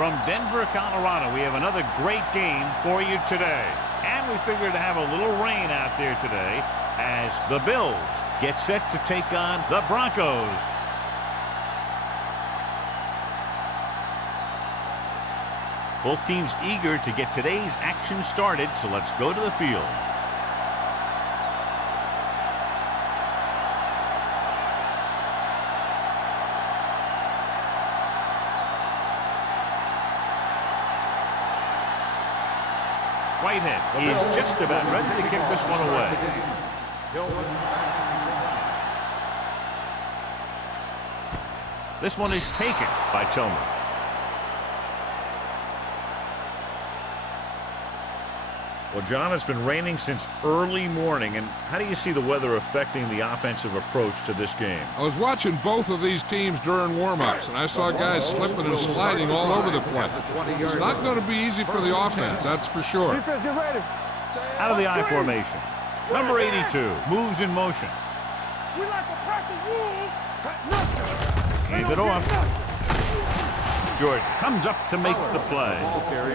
From Denver, Colorado, we have another great game for you today. And we figure to have a little rain out there today as the Bills get set to take on the Broncos. Both teams eager to get today's action started, so let's go to the field. Whitehead is just about ready to kick this one away. This one is taken by Tillman. Well, John, it's been raining since early morning, and how do you see the weather affecting the offensive approach to this game? I was watching both of these teams during warm-ups, and I saw guys slipping and sliding all over the place. It's not going to be easy for the offense, that's for sure. Out of the I formation. Number 82 moves in motion. Hand it off. Jordan comes up to make the play.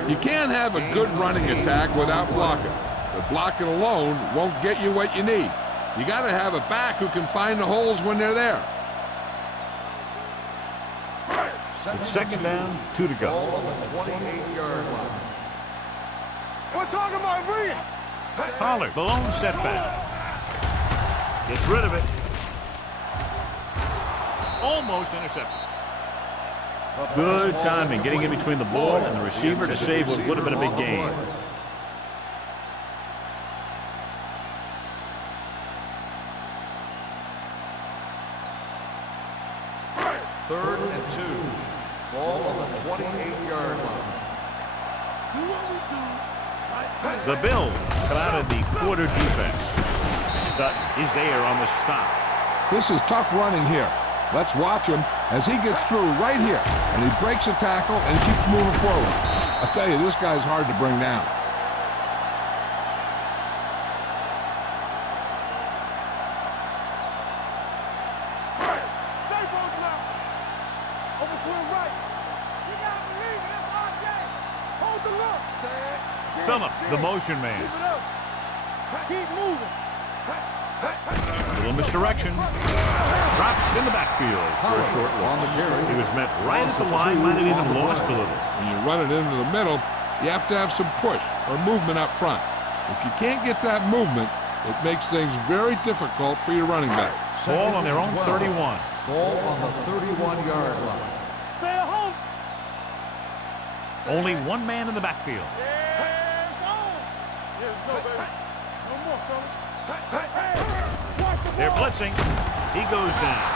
You can't have a good running attack without blocking. But blocking alone won't get you what you need. You got to have a back who can find the holes when they're there. It's second down, 2 to go. We're talking about brilliant. Pollard, the lone setback. Gets rid of it. Almost intercepted. Good timing, getting in between the ball and the receiver to save what would have been a big gain. Third and 2. Ball on the 28-yard line. The Bills come out of the quarter defense. Dutton is there on the stop. This is tough running here. Let's watch him as he gets through right here. And he breaks a tackle and keeps moving forward. I'll tell you, this guy's hard to bring down. Phillips, the motion man. Keep moving. A little misdirection. Dropped in the backfield for a short loss. He was met right at the line, might have even lost a little. When you run it into the middle, you have to have some push or movement up front. If you can't get that movement, it makes things very difficult for your running back. Ball on their own 31. Ball on the 31-yard line. Stay at home. Only one man in the backfield. They're blitzing. He goes down.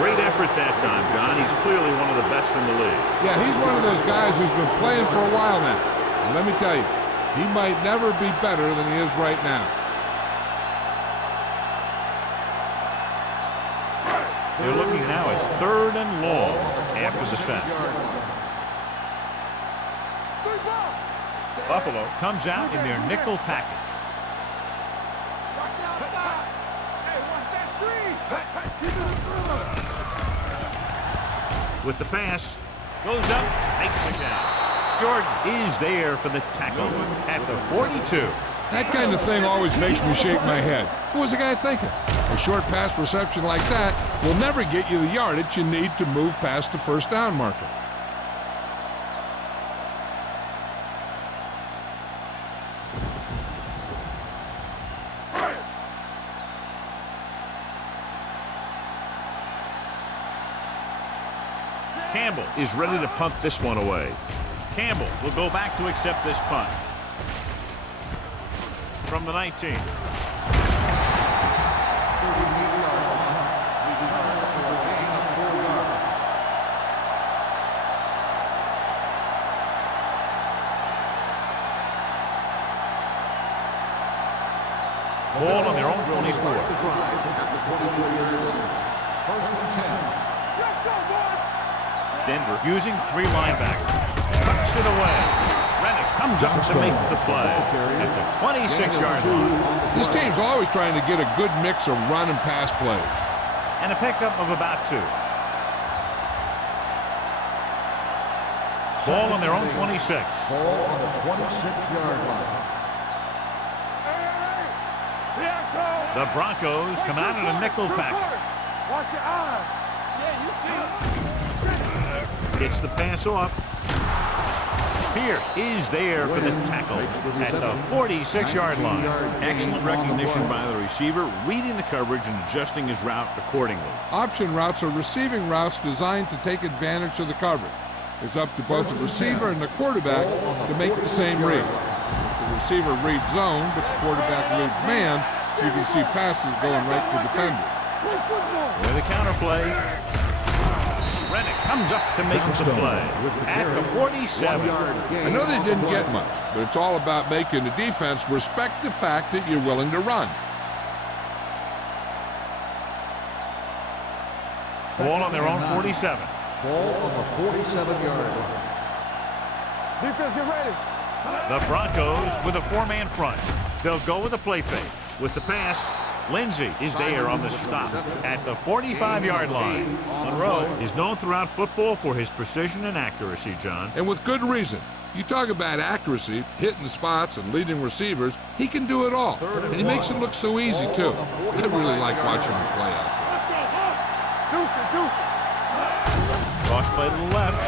Great effort that time, John. He's clearly one of the best in the league. Yeah, he's one of those guys who's been playing for a while now. And let me tell you, he might never be better than he is right now. They're looking now at 3rd and long after the sack. Buffalo comes out in their nickel package. With the pass, goes up, makes the catch. Jordan is there for the tackle at the 42. That kind of thing always makes me shake my head. What was the guy thinking? A short pass reception like that will never get you the yardage you need to move past the first down marker. Campbell is ready to punt this one away. Campbell will go back to accept this punt. From the 19. Ball on their own 24. Denver using 3 linebackers. Tucks it away. Rennick comes up to make the play at the 26-yard line. This team's always trying to get a good mix of run and pass plays. And a pickup of about 2. Ball on their own 26. Ball on the 26-yard line. The Broncos come out in a nickel package. Watch your eyes. Yeah, you see. Gets the pass off. Pierce is there for the tackle at the 46-yard line. Excellent recognition by the receiver, reading the coverage and adjusting his route accordingly. Option routes are receiving routes designed to take advantage of the coverage. It's up to both the receiver and the quarterback to make the same read. If the receiver reads zone, but the quarterback reads man, you can see passes going right to defender. With the counterplay. Rennick comes up to make the play at the 47. I know they didn't get much, but it's all about making the defense respect the fact that you're willing to run. Ball on their own 47. Ball on the 47-yard line. Defense, get ready. The Broncos with a four-man front. They'll go with a play fake. With the pass, Lindsey is there on the stop at the 45-yard line. Monroe is known throughout football for his precision and accuracy, John. And with good reason. You talk about accuracy, hitting spots, and leading receivers, he can do it all. And he makes it look so easy, too. I really like watching him play out. Cross play to the left.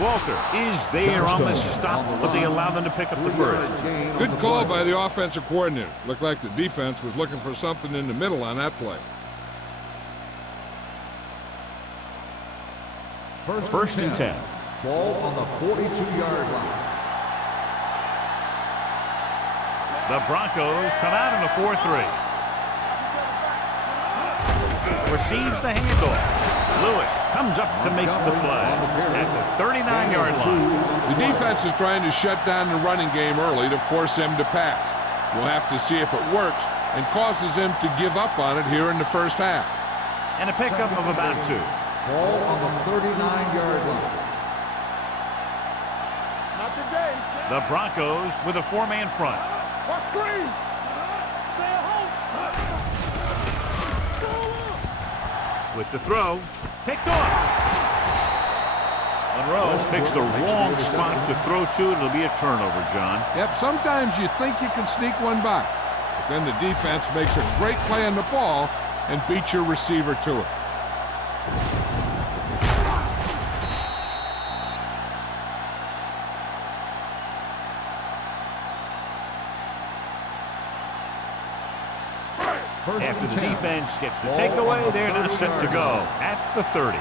Walter is there on the stop, but they allow them to pick up the first. Good call by the offensive coordinator. Looked like the defense was looking for something in the middle on that play. First and 10. Ball on the 42-yard line. The Broncos come out in a 4-3. Receives the handoff. Lewis comes up to make the play at the 39-yard line. The defense is trying to shut down the running game early to force him to pass. We'll have to see if it works and causes him to give up on it here in the first half. And a pickup of about 2. Ball on the 39-yard line. Not today. The Broncos with a four-man front. Watch screen. Stay at home. With the throw, picked off. Monroe picks the wrong spot to throw to. It'll be a turnover, John. Yep, sometimes you think you can sneak one by, but then the defense makes a great play on the ball and beats your receiver to it. After the defense gets the takeaway, they're now set to go at the 30.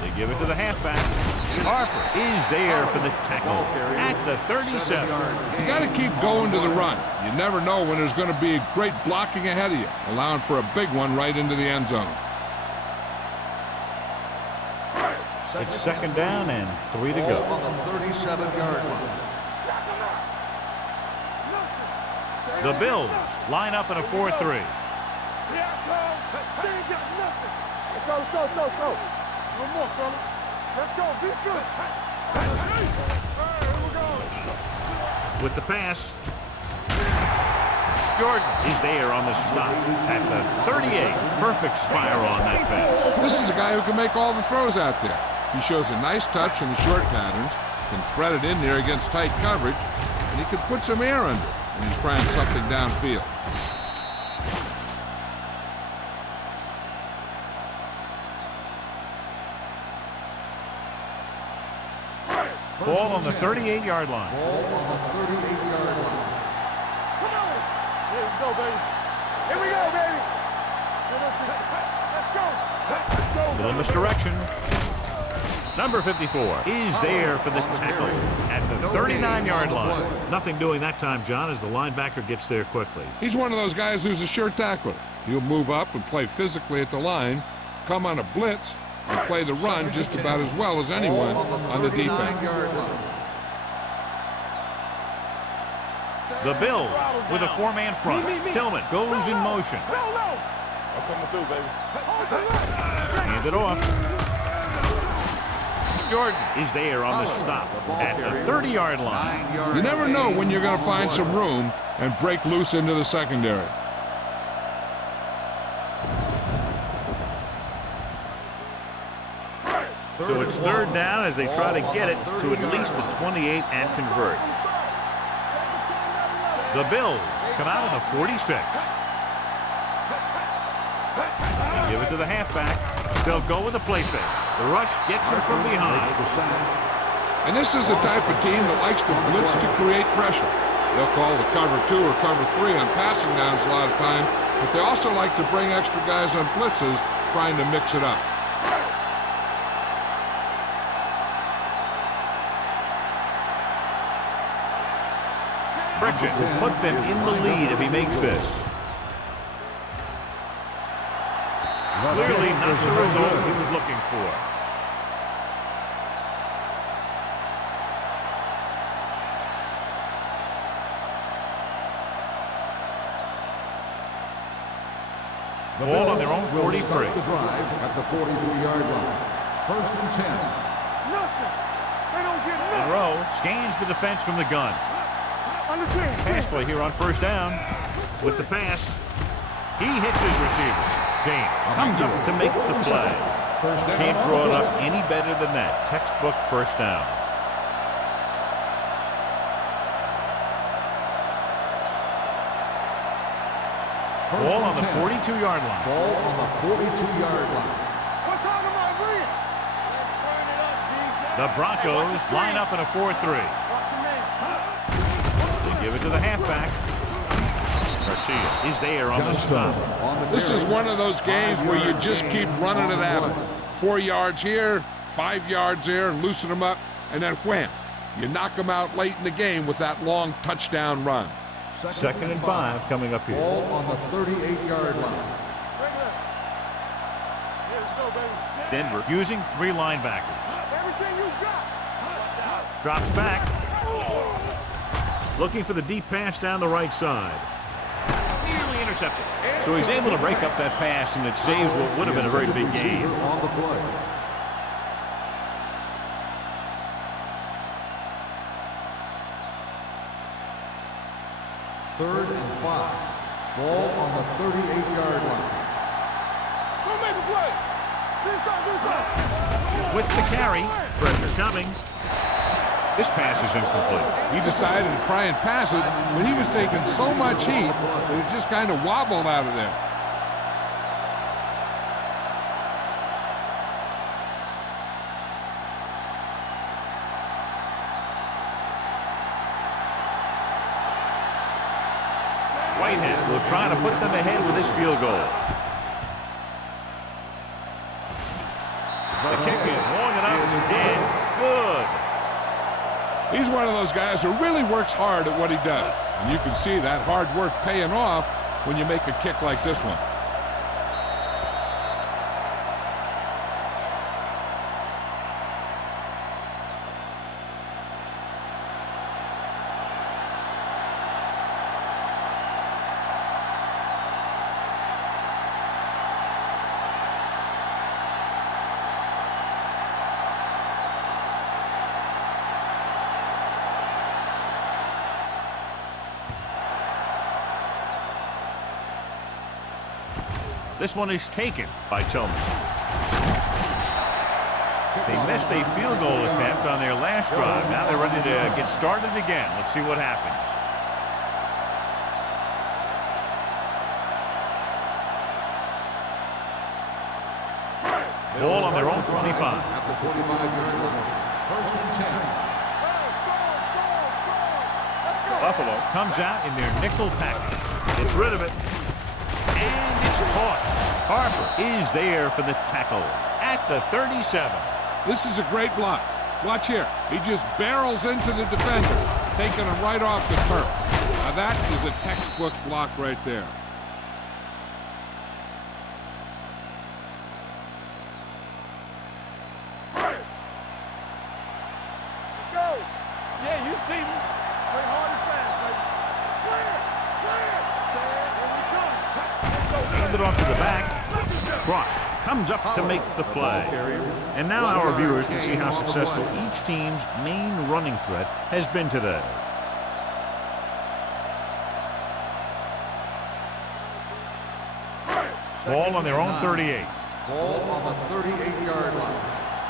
They give it to the halfback. Harper is there for the tackle at the 37. You got to keep going to the run. You never know when there's going to be a great blocking ahead of you, allowing for a big one right into the end zone. It's second down and 3 to go. On the 37-yard line. The Bills line up in a 4-3. Let's go. One more, fella. Let's go. Be good. Hey, here we go. With the pass, Jordan is there on the stop at the 38. Perfect spiral on that pass. This is a guy who can make all the throws out there. He shows a nice touch in the short patterns, can thread it in there against tight coverage, and he can put some air under it when he's trying something downfield. Ball on the 38-yard line. Ball on the 38-yard line. Come on. Here we go, baby. Here we go, baby. Let's go. Little misdirection. Number 54 is there for the tackle at the 39-yard line. Nothing doing that time, John, as the linebacker gets there quickly. He's one of those guys who's a sure tackler. He'll move up and play physically at the line, come on a blitz, and play the run just about as well as anyone on the defense. The Bills with a four-man front. Tillman goes in motion. I'm coming through, baby. Hand it off. Jordan is there on the stop at the 30-yard line. You never know when you're going to find some room and break loose into the secondary. So it's third down as they try to get it to at least the 28 and convert. The Bills come out of the 46. They give it to the halfback. They'll go with a play fake. The rush gets him from behind. And this is the type of team that likes to blitz to create pressure. They'll call the cover 2 or cover 3 on passing downs a lot of time, but they also like to bring extra guys on blitzes, trying to mix it up. Bridget will put them in the lead if he makes this. Clearly not the result he was looking for. Ball on their own 43. Start the drive at the 43-yard line. First and 10. Nothing. They don't get nothing. Monroe scans the defense from the gun. Understand? Pass play here on first down. With the pass, he hits his receiver. James comes up to make the play. Can't draw it up any better than that. Textbook first down. Ball on the 42-yard line. Ball on the 42-yard line. What time am I reading? The Broncos line up in a 4-3. Watch your man. They give it to the halfback. Garcia is there on the stop. This is one of those games where you just keep running it at them. 4 yards here, 5 yards there, loosen them up, and then wham. You knock them out late in the game with that long touchdown run. Second and 5 coming up here. Ball on the 38-yard line. Denver using 3 linebackers. Everything you got. Drops back. Looking for the deep pass down the right side. Nearly intercepted. So he's able to break up that pass, and it saves what would have been a very big gain. On the play. Third and 5. Ball on the 38-yard line. Go make a play. This side. With the carry, pressure coming. This pass is incomplete. He decided to try and pass it when he was taking so much heat that it just kind of wobbled out of there. Whitehead will try to put them ahead with this field goal. The kick is long enough and good. He's one of those guys who really works hard at what he does. And you can see that hard work paying off when you make a kick like this one. This one is taken by Tillman. They missed a field goal attempt on their last drive. Now they're ready to get started again. Let's see what happens. Ball on their own 25. At the 25-yard line. First and 10. Buffalo comes out in their nickel package. Gets rid of it. And it's caught. Harper is there for the tackle at the 37. This is a great block. Watch here. He just barrels into the defender, taking him right off the turf. Now that is a textbook block right there. Go. Yeah, you see me. Play hard and fast, baby. Clear. Hand it off to the back. Cross comes up to make the play. And now our viewers can see how successful each team's main running threat has been today. Ball on their own 38. Ball on the 38-yard line.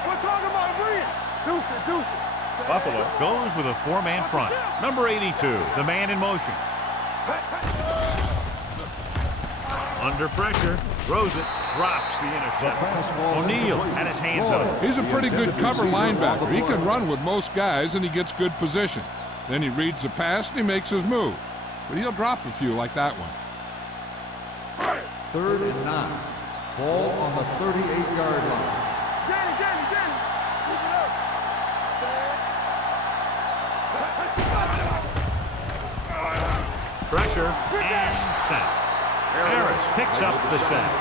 We're talking about read. Deuce it, deuce it. Buffalo goes with a four-man front. Number 82, the man in motion. Under pressure, throws it, drops the interception. O'Neal had his hands on it. He's a pretty good cover linebacker. He can run with most guys, and he gets good position. Then he reads the pass, and he makes his move. But he'll drop a few like that one. 3rd and 9. Ball on the 38-yard line. Danny. Keep it up. Pressure and sack. Harris picks up the sack.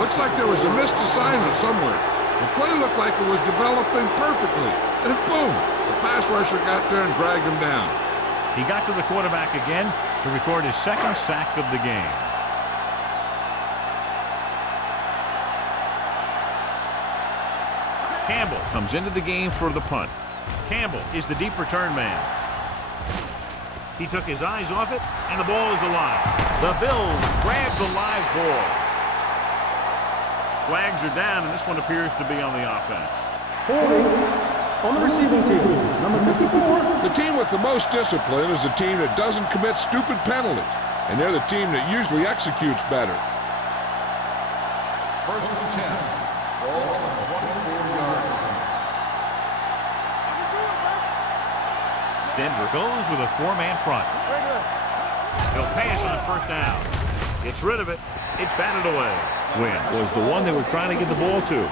Looks like there was a missed assignment somewhere. The play looked like it was developing perfectly. And boom, the pass rusher got there and dragged him down. He got to the quarterback again to record his second sack of the game. Campbell comes into the game for the punt. Campbell is the deep return man. He took his eyes off it, and the ball is alive. The Bills grab the live ball. Flags are down, and this one appears to be on the offense. Holding on the receiving team, number 54. The team with the most discipline is the team that doesn't commit stupid penalties. And they're the team that usually executes better. 1st and 10. Ball on the 24-yard line. Denver goes with a four-man front. They'll pass on first down. Gets rid of it. It's batted away. Wynn was the one they were trying to get the ball to.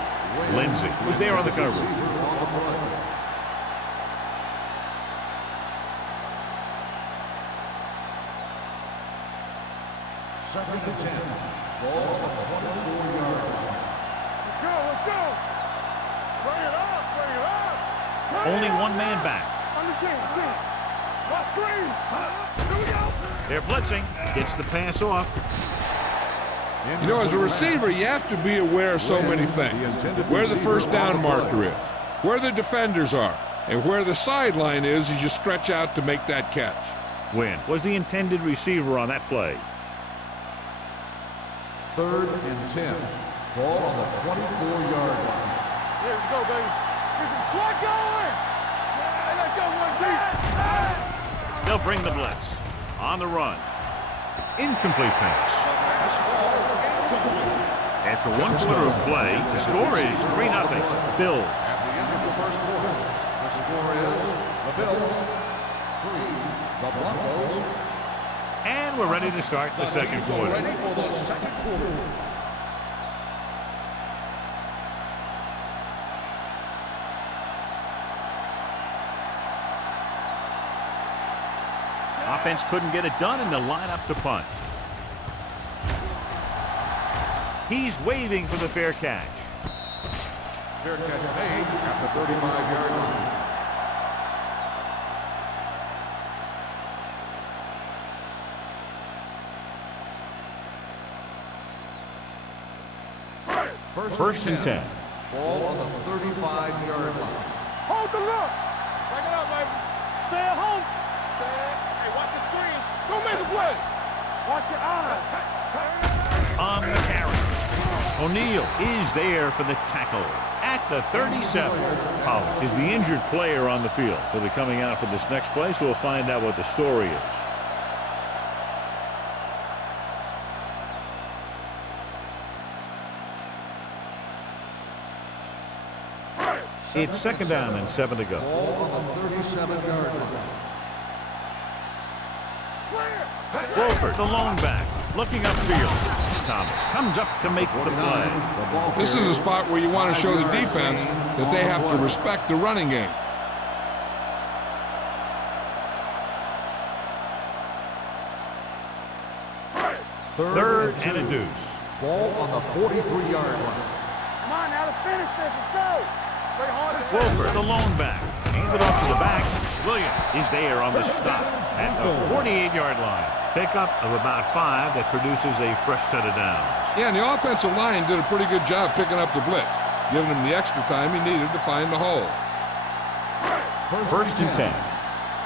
Lindsey was there on the coverage. Second and 10. Ball on the 24-yard line. Let's go. Bring it up. Only one man back. On the team. Let's screen. Here we go. They're blitzing. Gets the pass off. You know, as a receiver, you have to be aware of so many things. Where the first down marker is, where the defenders are, and where the sideline is as you stretch out to make that catch. Wynn was the intended receiver on that play. 3rd and 10. Ball on the 24-yard line. Here we go, baby. Get some slot going. Yeah, let's go one deep. They'll bring the blitz. On the run. Incomplete pass. After one quarter of play, the score is 3-0. Bills. At the end of the first quarter, the score is the Bills 3, the Broncos. And we're ready to start the second quarter. Ready for the second quarter. Offense couldn't get it done, and they'll line up to punt. He's waving for the fair catch. Fair catch made at the 35-yard line. First and 10. Ball on the 35-yard line. Hold the look. Bring it up, baby. Stay at home. Hey, watch the screen. Don't make a play. Watch your eyes. On the carry. O'Neal is there for the tackle at the 37. Pollard is the injured player on the field. He'll be coming out for this next play, so we'll find out what the story is. It's second down and 7 to go. Ball on the 37-yard line. Wolford, the lone back, looking upfield. Thomas comes up to make the play. This is a spot where you want to show the defense that they have to respect the running game. Third and a deuce. Ball on the 43-yard line. Come on now, let's finish this. Let's go. Play hard. Wolford, the lone back, handed off to the back. Williams is there on the stop at the 48-yard line. Pickup of about 5 that produces a fresh set of downs. Yeah, and the offensive line did a pretty good job picking up the blitz, giving him the extra time he needed to find the hole. First and 10.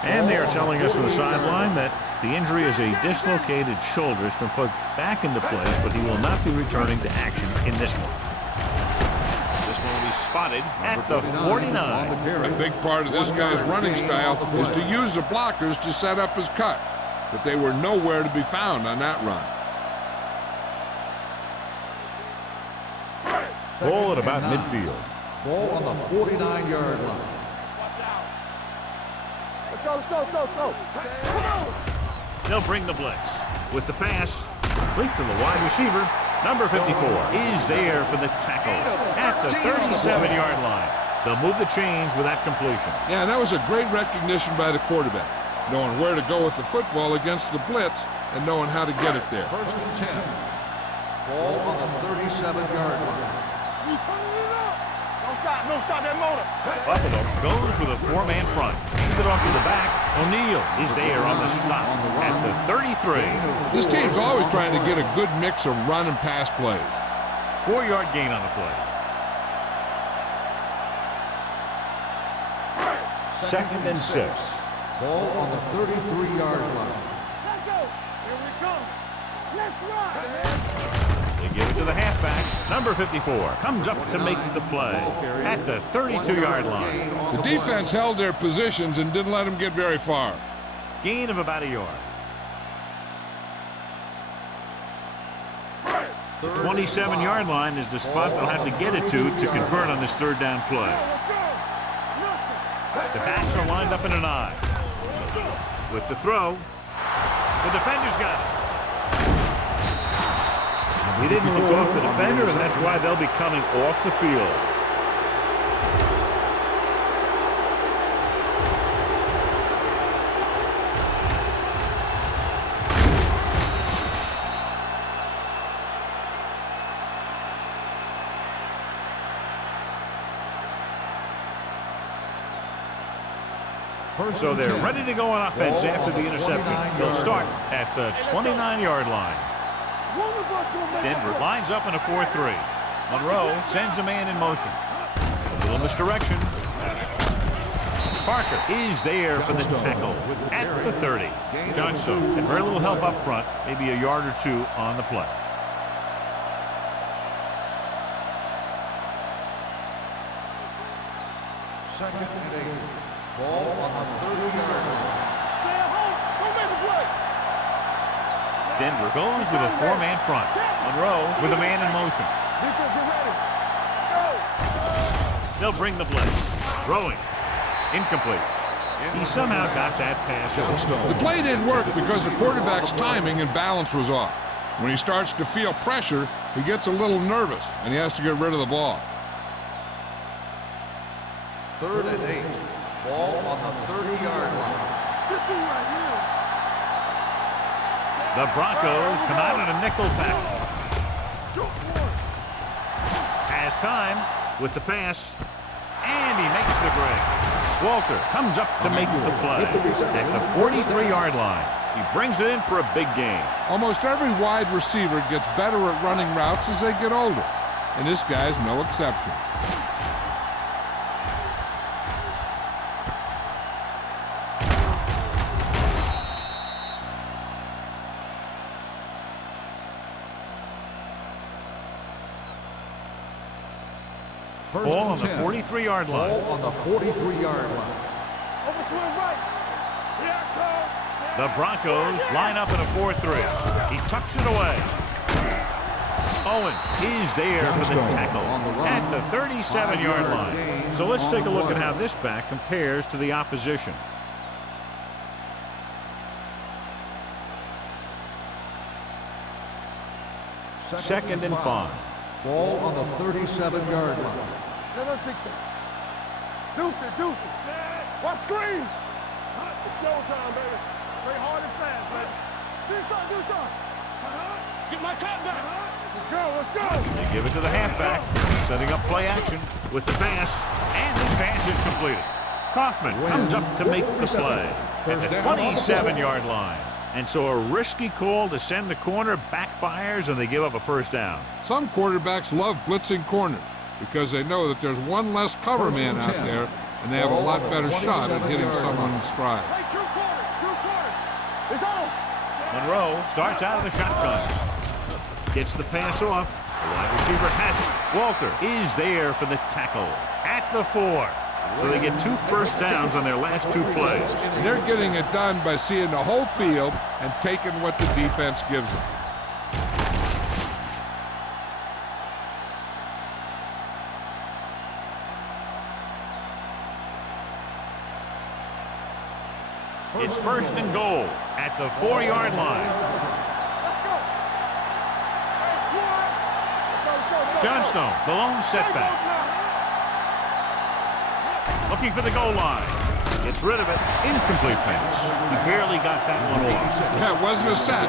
And they are telling us on the sideline that the injury is a dislocated shoulder. It's been put back into place, but he will not be returning to action in this one. This one will be spotted at the 49. A big part of this guy's running style is to use the blockers to set up his cut, but they were nowhere to be found on that run. Ball at about midfield. Ball on the 49-yard line. Let's go, let's go, let's go, let's go. Come on. They'll bring the blitz. With the pass, complete to the wide receiver. Number 54 is there for the tackle at the 37-yard line. They'll move the chains with that completion. Yeah, and that was a great recognition by the quarterback, knowing where to go with the football against the blitz and knowing how to get it there. 1st and 10. Ball on the 37-yard line. You turning it up. Don't stop that motor. Buffalo goes with a four-man front. Hand it off to the back. O'Neal is there on the stop at the 33. This team's always trying to get a good mix of run and pass plays. 4-yard gain on the play. 2nd and 6. Ball on the 33-yard line. Let's go. Here we come. Let's run. They give it to the halfback. Number 54 comes up to make the play at the 32-yard line. The defense held their positions and didn't let them get very far. Gain of about a yard. The 27-yard line is the spot they'll have to get it to convert on this 3rd down play. Let's go. The backs are lined up in an I. With the throw, the defender's got it. He didn't look off the defender, and that's why they'll be coming off the field. So they're ready to go on offense after the interception. They'll start at the 29-yard line. Denver lines up in a 4-3. Monroe sends a man in motion. A little misdirection. Parker is there for the tackle at the 30. Johnstone had very little help up front, maybe a yard or two on the play. Second and 8. Ball on the 30-yard line. Stay at home. Don't make a play. Denver goes with a four-man front. Monroe with a man in motion. Defense, get ready. Go. They'll bring the blitz. Throwing. Incomplete. He somehow got that pass off. The play didn't work because the quarterback's timing and balance was off. When he starts to feel pressure, he gets a little nervous, and he has to get rid of the ball. 3rd and 8. Ball on the 30-yard line. Get through right here. The Broncos come out in a nickel package. Shoot one. Has time with the pass, and he makes the break. Walter comes up to make the play at the 43-yard line. He brings it in for a big gain. Almost every wide receiver gets better at running routes as they get older, and this guy's no exception. Ball on the 43-yard line. Ball on the 43-yard line. Over to his right. Here I come. The Broncos line up in a 4-3. He tucks it away. Owen is there for the tackle at the 37-yard line. So let's take a look at how this back compares to the opposition. Second and 5. Ball on the 37-yard line. Let us dictate. Deuce it. What screen? It's showtime, baby. Play hard and fast, baby. Do something. Get my cut back. Let's go. They give it to the halfback, setting up play action with the pass, and this pass is completed. Kaufman comes up to make the play at the 27-yard line. And so a risky call to send the corner backfires, and they give up a 1st down. Some quarterbacks love blitzing corners because they know that there's one less cover man out there, and they have a lot better shot at hitting someone in stride. Hey, two quarters. It's on. Monroe starts out of the shotgun. Gets the pass off. The wide receiver has it. Walter is there for the tackle at the 4. So they get 2 first downs on their last 2 plays. And they're getting it done by seeing the whole field and taking what the defense gives them. It's 1st and goal at the 4-yard line. Johnstone, the lone setback. Looking for the goal line. Gets rid of it. Incomplete pass. He barely got that one off. Yeah, it wasn't a set.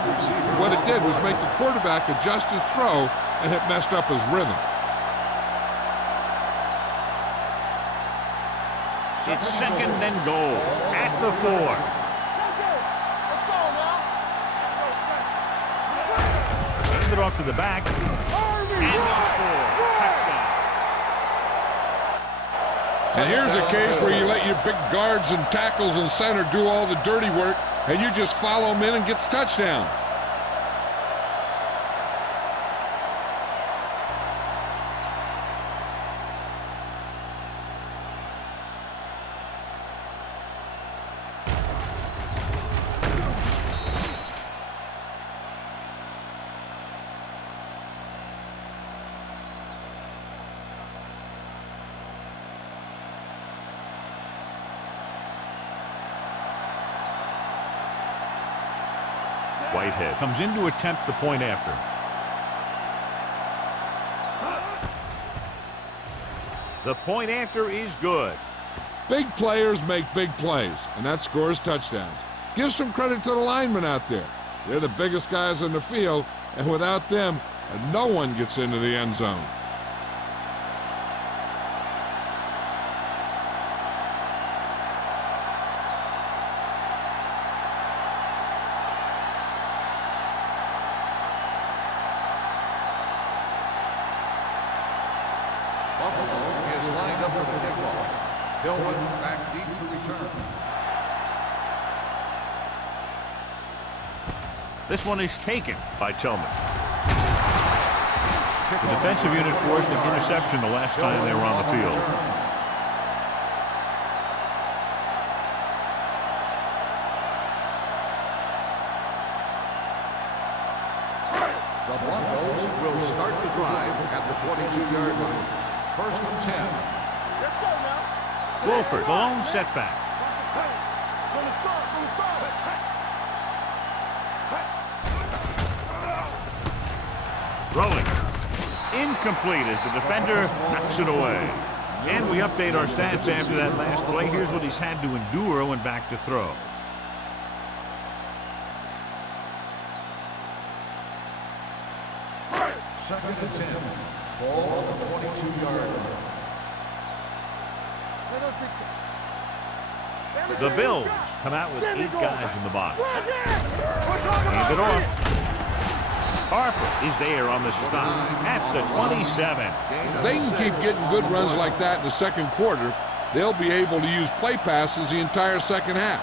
What it did was make the quarterback adjust his throw, and it messed up his rhythm. It's 2nd and goal at the 4. Hand it off to the back. And they'll score. Touchdown. And here's a case where you let your big guards and tackles and center do all the dirty work, and you just follow them in and get the touchdown. Whitehead comes in to attempt the point after. The point after is good. Big players make big plays, and that scores touchdowns. Give some credit to the linemen out there. They're the biggest guys on the field, and without them, no one gets into the end zone. Buffalo is lined up for the kickoff. Hillman back deep to return. This one is taken by Tillman. The defensive unit forced an interception the last time they were on the field. The Broncos will start the drive at the 22-yard line. 1st and 10. Wolford, the lone setback. Rolling. Incomplete as the defender knocks it away. And we update our stats after that last play. Here's what he's had to endure when back to throw. Second and 10. Ball on the 22-yard line. The Bills come out with 8 guys in the box. Hand it off. Harper is there on the stop at the 27. If they can keep getting good runs like that in the second quarter, they'll be able to use play passes the entire second half,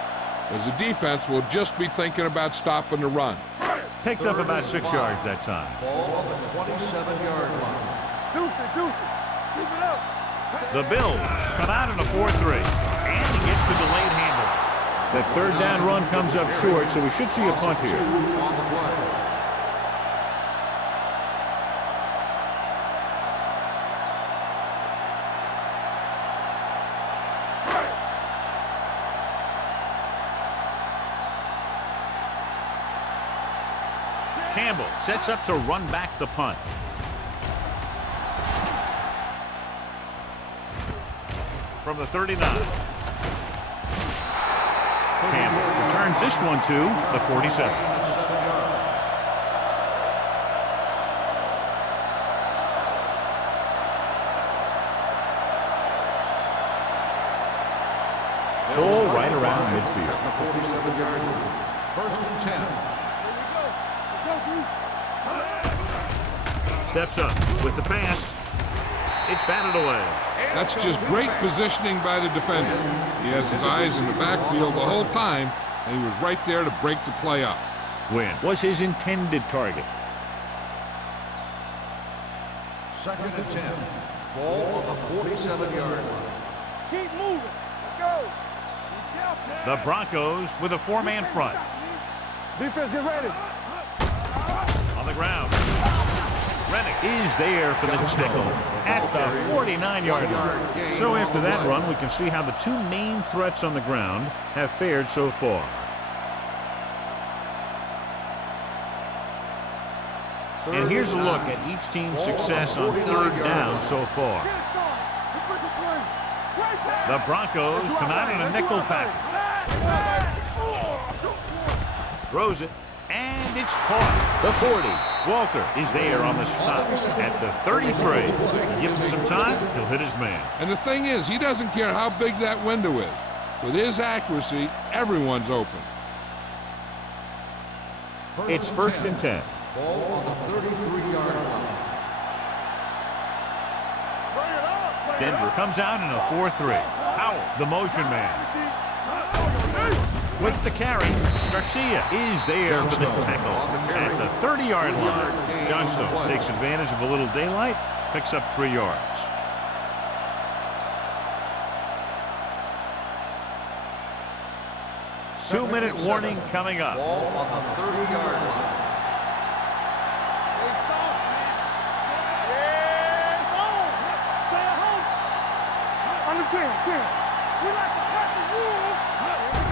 as the defense will just be thinking about stopping the run. Picked up about 6 yards that time. Ball on the 27-yard line. Keep it up. The Bills come out in a 4-3, and he gets the delayed handoff. That 3rd down run comes up short, so we should see a punt here. On the play. Campbell sets up to run back the punt. From the 39. Campbell returns this one to the 47. Goal right around midfield. The 47-yard line. 1st and 10. Steps up with the pass. It's batted away. That's just great positioning by the defender. He has his eyes in the backfield the whole time, and he was right there to break the play up. Win was his intended target. Second and 10. Ball on the 47-yard line. Keep moving. Let's go. The Broncos with a four-man front. Defense, get ready. On the ground. Rennick is there for the tackle at the 49-yard line. So after that run, we can see how the two main threats on the ground have fared so far. And here's a look at each team's success on third down so far. The Broncos come out in a nickel package. Throws it, and it's caught. The 40. Walter is there on the stop at the 33. Give him some time, he'll hit his man. And the thing is, he doesn't care how big that window is. With his accuracy, everyone's open. It's 1st and 10. Ball on the 33-yard line. Denver comes out in a 4-3. Howell, the motion man. With the carry, Garcia is there for the tackle at the 30-yard line. Johnstone takes advantage of a little daylight, picks up 3 yards. Two-minute warning coming up. Ball on the 30-yard line.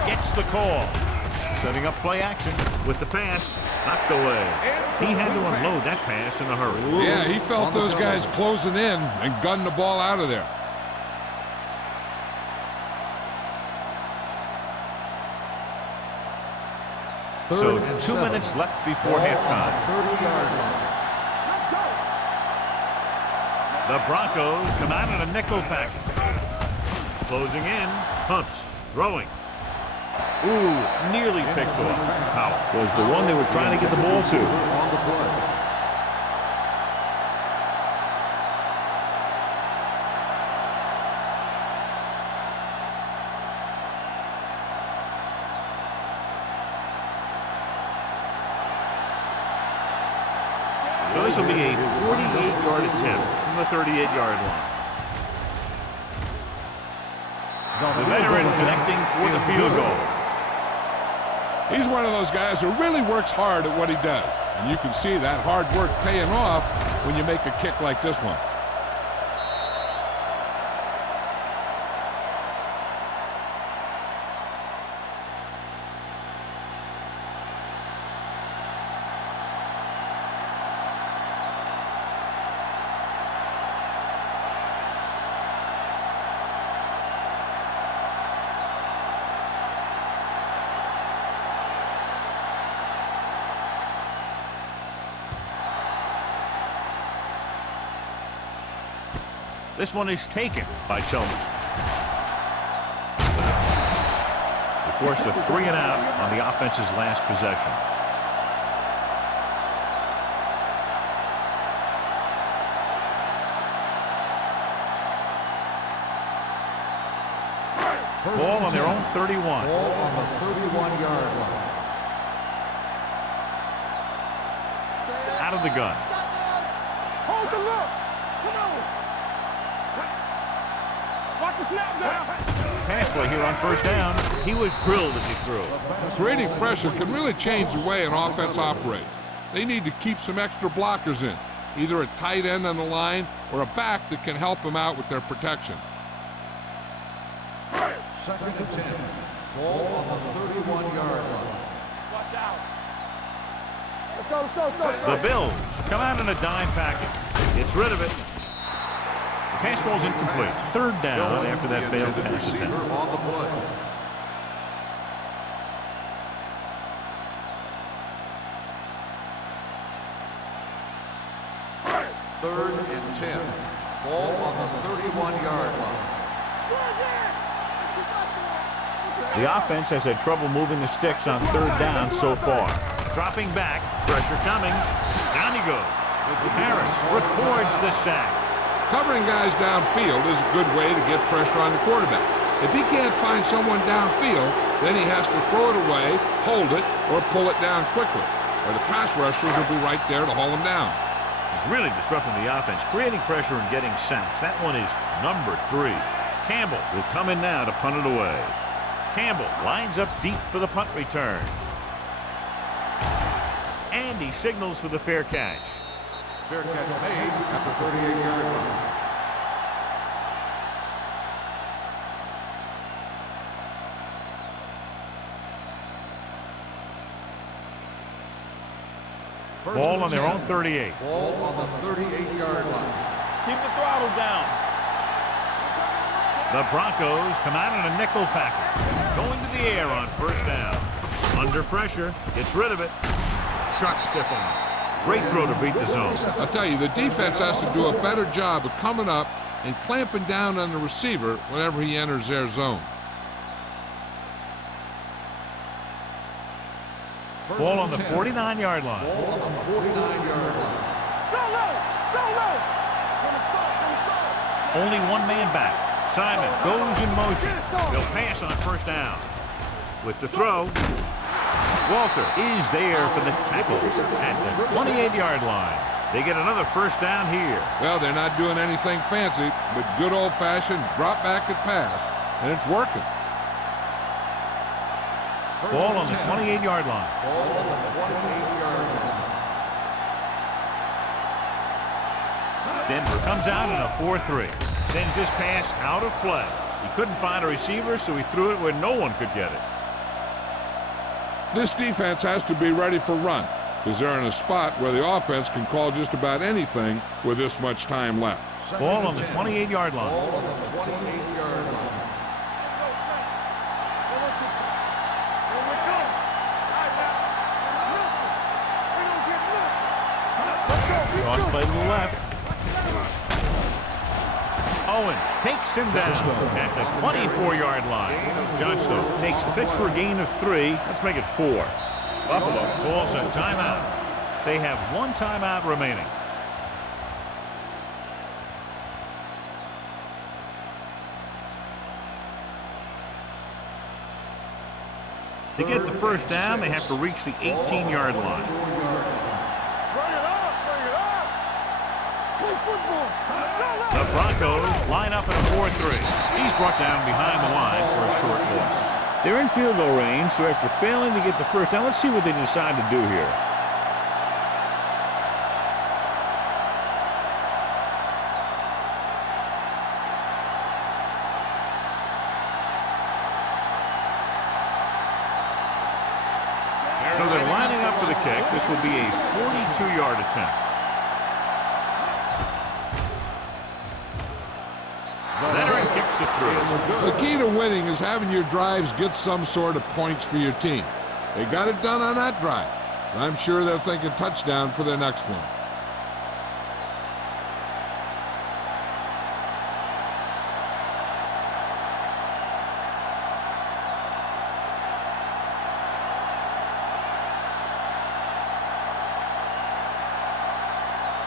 Gets the call. Setting up play action with the pass. Knocked away. He had to unload that pass in a hurry. Yeah, he felt those guys closing in and gunned the ball out of there. So 2 minutes left before halftime. 30-yard line. The Broncos come out in a nickel package. Closing in, pumps, throwing. Ooh, nearly picked off. Howell was the one they were trying to get the ball to. On the play. So this will be a 48-yard attempt from the 38-yard line. The veteran connecting for the field goal. He's one of those guys who really works hard at what he does. And you can see that hard work paying off when you make a kick like this one. This one is taken by Tillman. They forced a 3 and out on the offense's last possession. Ball on their own 31. Ball on the 31-yard line. Out of the gun. Hold the look. Come on. Watch the snap now. Pass play here on first down. He was drilled as he threw. Creating pressure can really change the way an offense operates. They need to keep some extra blockers in, either a tight end on the line or a back that can help them out with their protection. Second and 10. Ball on the 31-yard line. Watch out. Let's go, let's go, let's go, let's go. The Bills come out in a dime package. Gets rid of it. The pass ball's incomplete. Third down after that failed pass attempt. On the play. Third and 10. Ball on the 31-yard line. The offense has had trouble moving the sticks on third down so far. Dropping back, pressure coming. Down he goes. Harris records the sack. Covering guys downfield is a good way to get pressure on the quarterback. If he can't find someone downfield, then he has to throw it away, hold it, or pull it down quickly, or the pass rushers will be right there to haul him down. He's really disrupting the offense, creating pressure and getting sacks. That one is number 3. Campbell will come in now to punt it away. Campbell lines up deep for the punt return. And he signals for the fair catch. Fair catch made at the 38-yard line. Ball on their own 38. Ball on the 38-yard line. Keep the throttle down. The Broncos come out in a nickel package. Going to the air on first down. Under pressure. Gets rid of it. Sharp step on. Great throw to beat the zone. I'll tell you, the defense has to do a better job of coming up and clamping down on the receiver whenever he enters their zone. Ball on the 49-yard line. Ball on the 49-yard line. Go low! Go low! Gonna start! Only one man back. Simon goes in motion. They'll pass on first down. With the throw, Walter is there for the tackle at the 28-yard line. They get another first down here. Well, they're not doing anything fancy, but good old-fashioned drop back and pass, and it's working. Ball on the 28-yard line. Ball on the 28-yard line. Denver comes out in a 4-3. Sends this pass out of play. He couldn't find a receiver, so he threw it where no one could get it. This defense has to be ready for run, because they're in a spot where the offense can call just about anything with this much time left. Ball on the 28-yard line. Ball on the 28-yard line. Cross play to the left. Owens takes him down at the 24-yard line. Johnstone takes the pitch for a gain of 3. Let's make it 4. Buffalo calls a timeout. They have one timeout remaining. To get the first down, they have to reach the 18-yard line. Bring it up! Bring it up! Play football! The Broncos line up in a 4-3. He's brought down behind the line for a short loss. They're in field goal range, so after failing to get the first down, let's see what they decide to do here. So they're lining up for the kick. This will be a 42-yard attempt. Veteran kicks it through. The key to winning is having your drives get some sort of points for your team. They got it done on that drive. I'm sure they'll think a touchdown for their next one.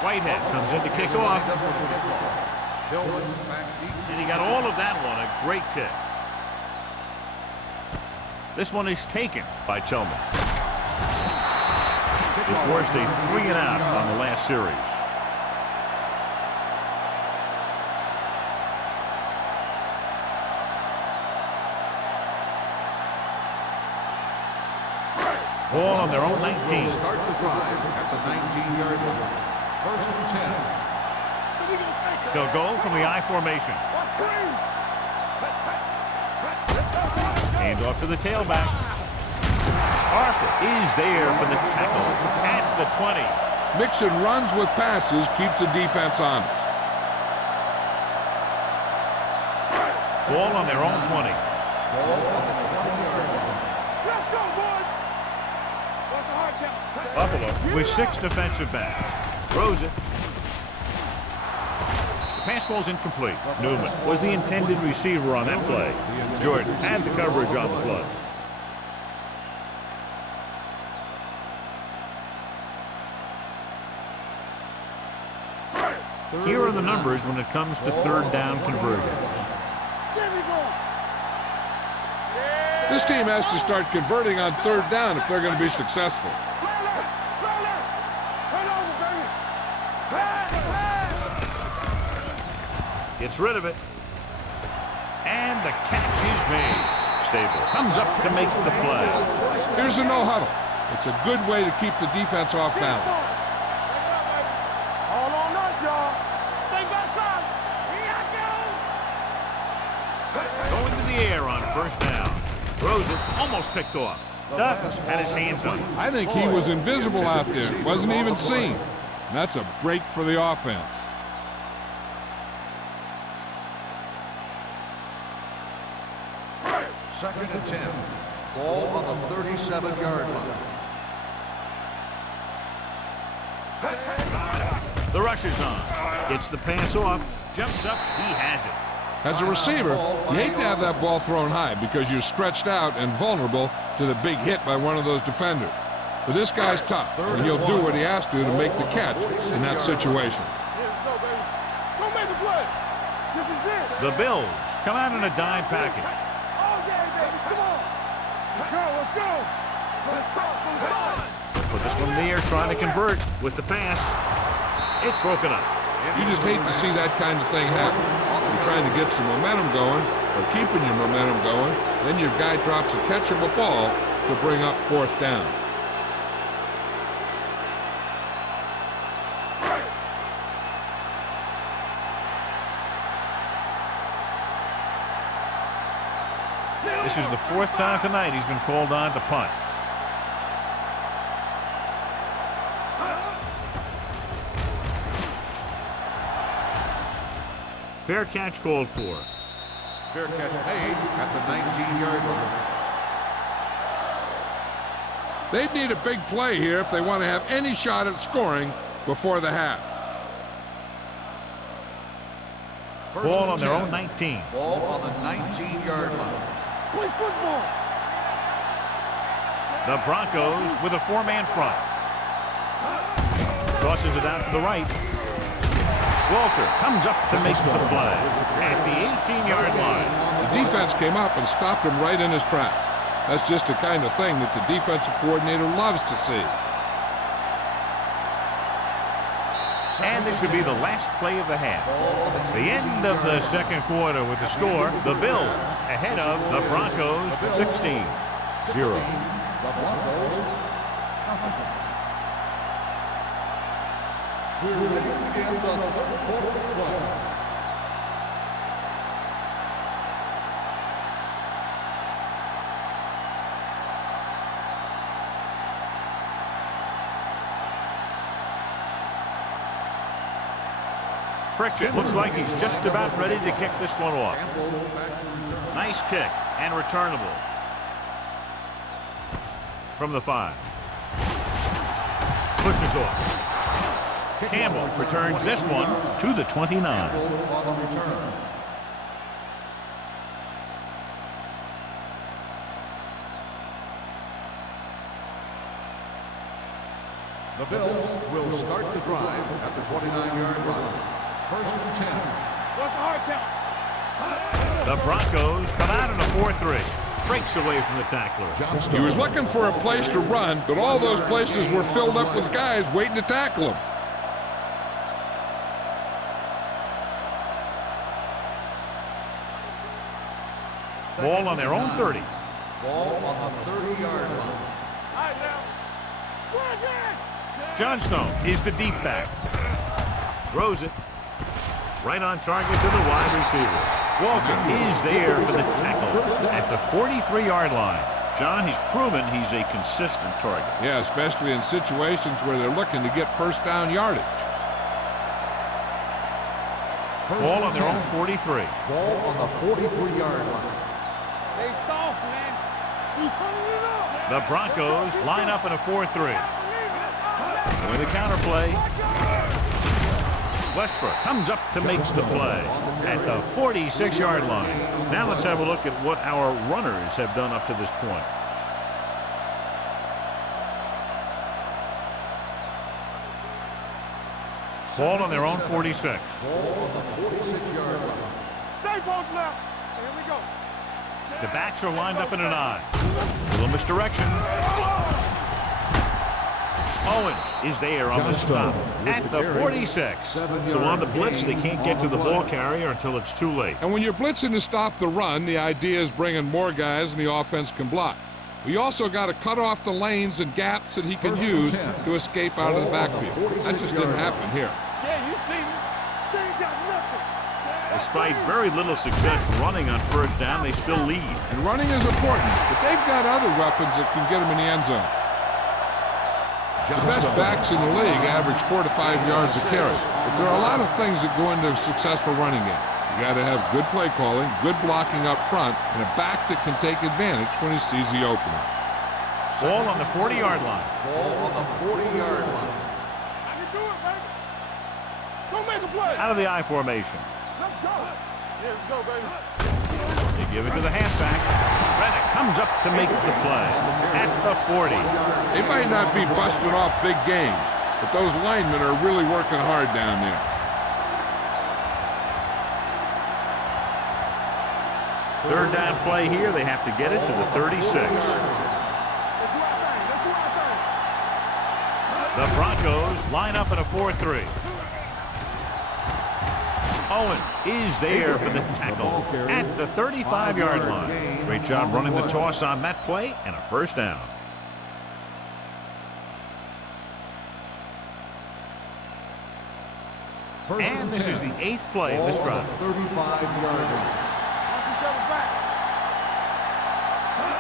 Whitehead comes in to kick off. And he got all of that one. A great kick. This one is taken by Tillman. They forced a 3-and-out on the last series. Ball on their own 19. Start the drive at the 19-yard line. First and 10. They'll go from the I formation. Hand off to the tailback. Arthur is there for the tackle at the 20. Mixing runs with passes keeps the defense honest. Ball on their own 20. Ball on the 20-yard line. Let's go, boys! What's the hard count? Buffalo with 6 defensive backs. Throws it. Pass ball's incomplete. Newman was the intended receiver on that play. Jordan had the coverage on the play. Here are the numbers when it comes to third down conversions. This team has to start converting on third down if they're going to be successful. Gets rid of it. And the catch is made. Stable comes up to make the play. Here's a no huddle. It's a good way to keep the defense off balance. All on us, y'all. Stay back up. Here I go. Going to the air on first down. Throws it, almost picked off. Duck had his hands on it. I think he was invisible out there. Wasn't even seen. And that's a break for the offense. Second and 10. Ball on the 37-yard line. The rush is on. Gets the pass off. Jumps up. He has it. As a receiver, you hate to have that ball thrown high because you're stretched out and vulnerable to the big hit by one of those defenders. But this guy's tough, and he'll do what he has to make the catch in that situation. Go make the play. This is it. The Bills come out in a dime package. Oh, yeah, baby. Come on. Let's go. Let's go. Let's go. Put this one in the air, trying to convert with the pass. It's broken up. You just hate to see that kind of thing happen. You're trying to get some momentum going, or keeping your momentum going, then your guy drops a catchable ball to bring up fourth down. This is the fourth time tonight he's been called on to punt. Fair catch called for. Fair catch made at the 19-yard line. They'd need a big play here if they want to have any shot at scoring before the half. Ball on their own 19. Ball on the 19-yard line. Play football. The Broncos with a four-man front. Tosses it out to the right. Walter comes up to make the play at the 18-yard line. The defense came up and stopped him right in his tracks. That's just the kind of thing that the defensive coordinator loves to see. And this should be the last play of the half. It's the end of the second quarter with the score. The Bills ahead of the Broncos 16-0. The Broncos. We're ready to begin the third quarter play. Pritchett looks like he's just about ready to kick this one off. Nice kick and returnable. From the 5. Pushes off. Campbell returns this one to the 29. On the return. The Bills will start the drive at the 29-yard line. First and 10. What's the hard count? The Broncos come out in a 4-3. Breaks away from the tackler. He was looking for a place to run, but all those places were filled up with guys waiting to tackle him. Ball on their own 30. Ball on the 30-yard line. All right, now. Where's it? Johnstone is the deep back. Throws it. Right on target to the wide receiver. Walker is there for the tackle at the 43-yard line. John, he's proven he's a consistent target. Yeah, especially in situations where they're looking to get first down yardage. Ball on their own 43. Ball on the 43-yard line. They soft, man. You turning it up. The Broncos line up in a 4-3. With a counterplay. Westbrook comes up to make the play at the 46-yard line. Now let's have a look at what our runners have done up to this point. Ball on their own 46. Ball on the 46-yard line. Stay both left. Here we go. The backs are lined up in an I. Little misdirection. Owens is there on the stop at the 46. So on the blitz, they can't get to the ball carrier until it's too late. And when you're blitzing to stop the run, the idea is bringing more guys and the offense can block. We also got to cut off the lanes and gaps that he can use to escape out of the backfield. That just didn't happen here. Yeah, you see me. They ain't got nothing. Despite very little success running on first down, they still lead. And running is important, but they've got other weapons that can get them in the end zone. The best backs in the league average 4 to 5 yards a carry, but there are a lot of things that go into a successful running game. You got to have good play calling, good blocking up front, and a back that can take advantage when he sees the opening. Ball on the 40-yard line. Ball on the 40-yard line. I can do it, baby. Go make a play. Out of the I formation. Let's go. Yeah, let's go, baby. They give it to the halfback. Reddick comes up to make the play at the 40. They might not be busting off big games, but those linemen are really working hard down there. Third down play here. They have to get it to the 36. The Broncos line up in a 4-3. Owens is there for the tackle at the 35-yard line. Great job running the toss on that play and a first down. And this is the 8th play of this drive. 35-yard line.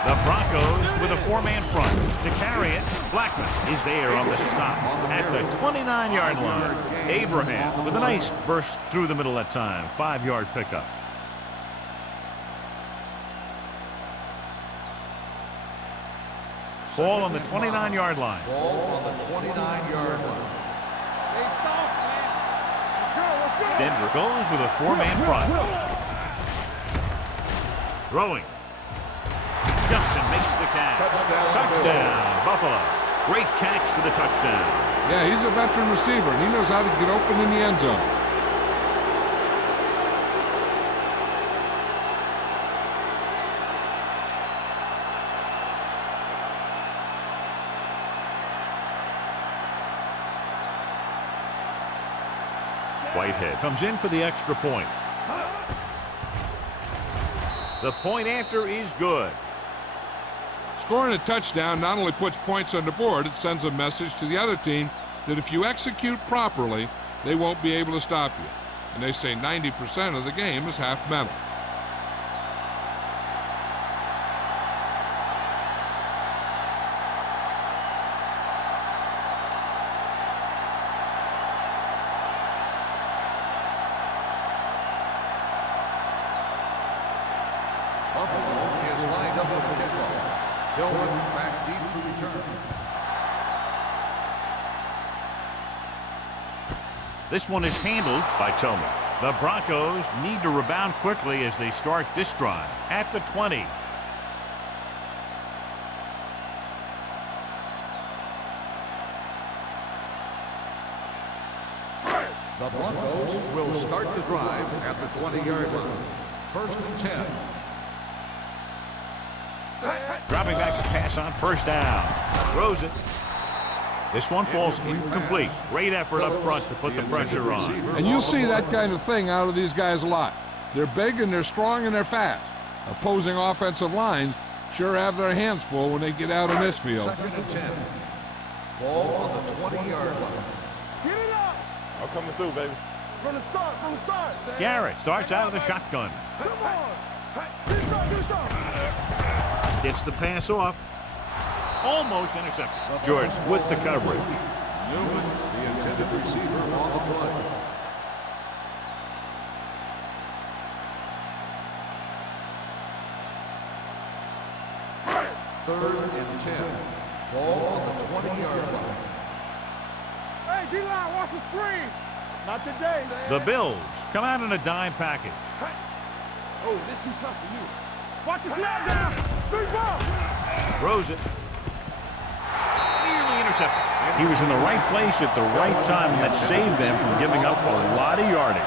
The Broncos with a 4-man front. To carry it, Blackman is there on the stop at the 29-yard line. Abraham with a nice burst through the middle that time. 5-yard pickup. Ball on the 29-yard line. Ball on the 29-yard line. Denver goes with a 4-man front. Throwing. Johnson makes the catch. Touchdown, Buffalo. Great catch for the touchdown. Yeah, he's a veteran receiver, and he knows how to get open in the end zone. Whitehead comes in for the extra point. The point after is good. Scoring a touchdown not only puts points on the board, it sends a message to the other team that if you execute properly, they won't be able to stop you. And they say 90% of the game is half mental. Buffalo is lined up with the kickoff. Dillon back deep to return. This one is handled by Tillman. The Broncos need to rebound quickly as they start this drive at the 20. The Broncos will start the drive at the 20-yard line. First and 10. Dropping back to pass on first down. Throws it. This one falls incomplete. Great effort up front to put the pressure on. And you'll see that kind of thing out of these guys a lot. They're big and they're strong and they're fast. Opposing offensive lines sure have their hands full when they get out in this field. Second and 10. Ball on the 20-yard line. Get it up. I'm coming through, baby. From the start, from the start. Garrett starts out of the shotgun. Come on. Do something, do something. Gets the pass off. Almost intercepted. George with the coverage. Newman, the intended receiver on the play. Third and 10. Ball on the 20-yard line. Hey, D-line, watch the screen. Not today. The Bills come out in a dime package. Oh, this too tough for you. Watch the snap down. Street ball. Throws it. Nearly intercepted. He was in the right place at the right time, and that saved them from giving up a lot of yardage.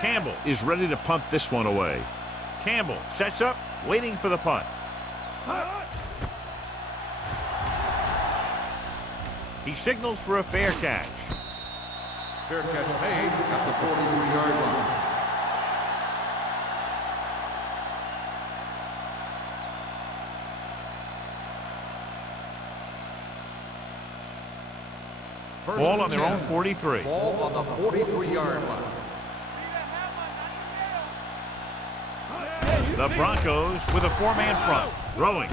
Campbell is ready to punt this one away. Campbell sets up, waiting for the punt. He signals for a fair catch. Fair catch made at the 43-yard line. Ball on their own 43. Ball on the 43-yard line. The Broncos with a four-man front. Throwing.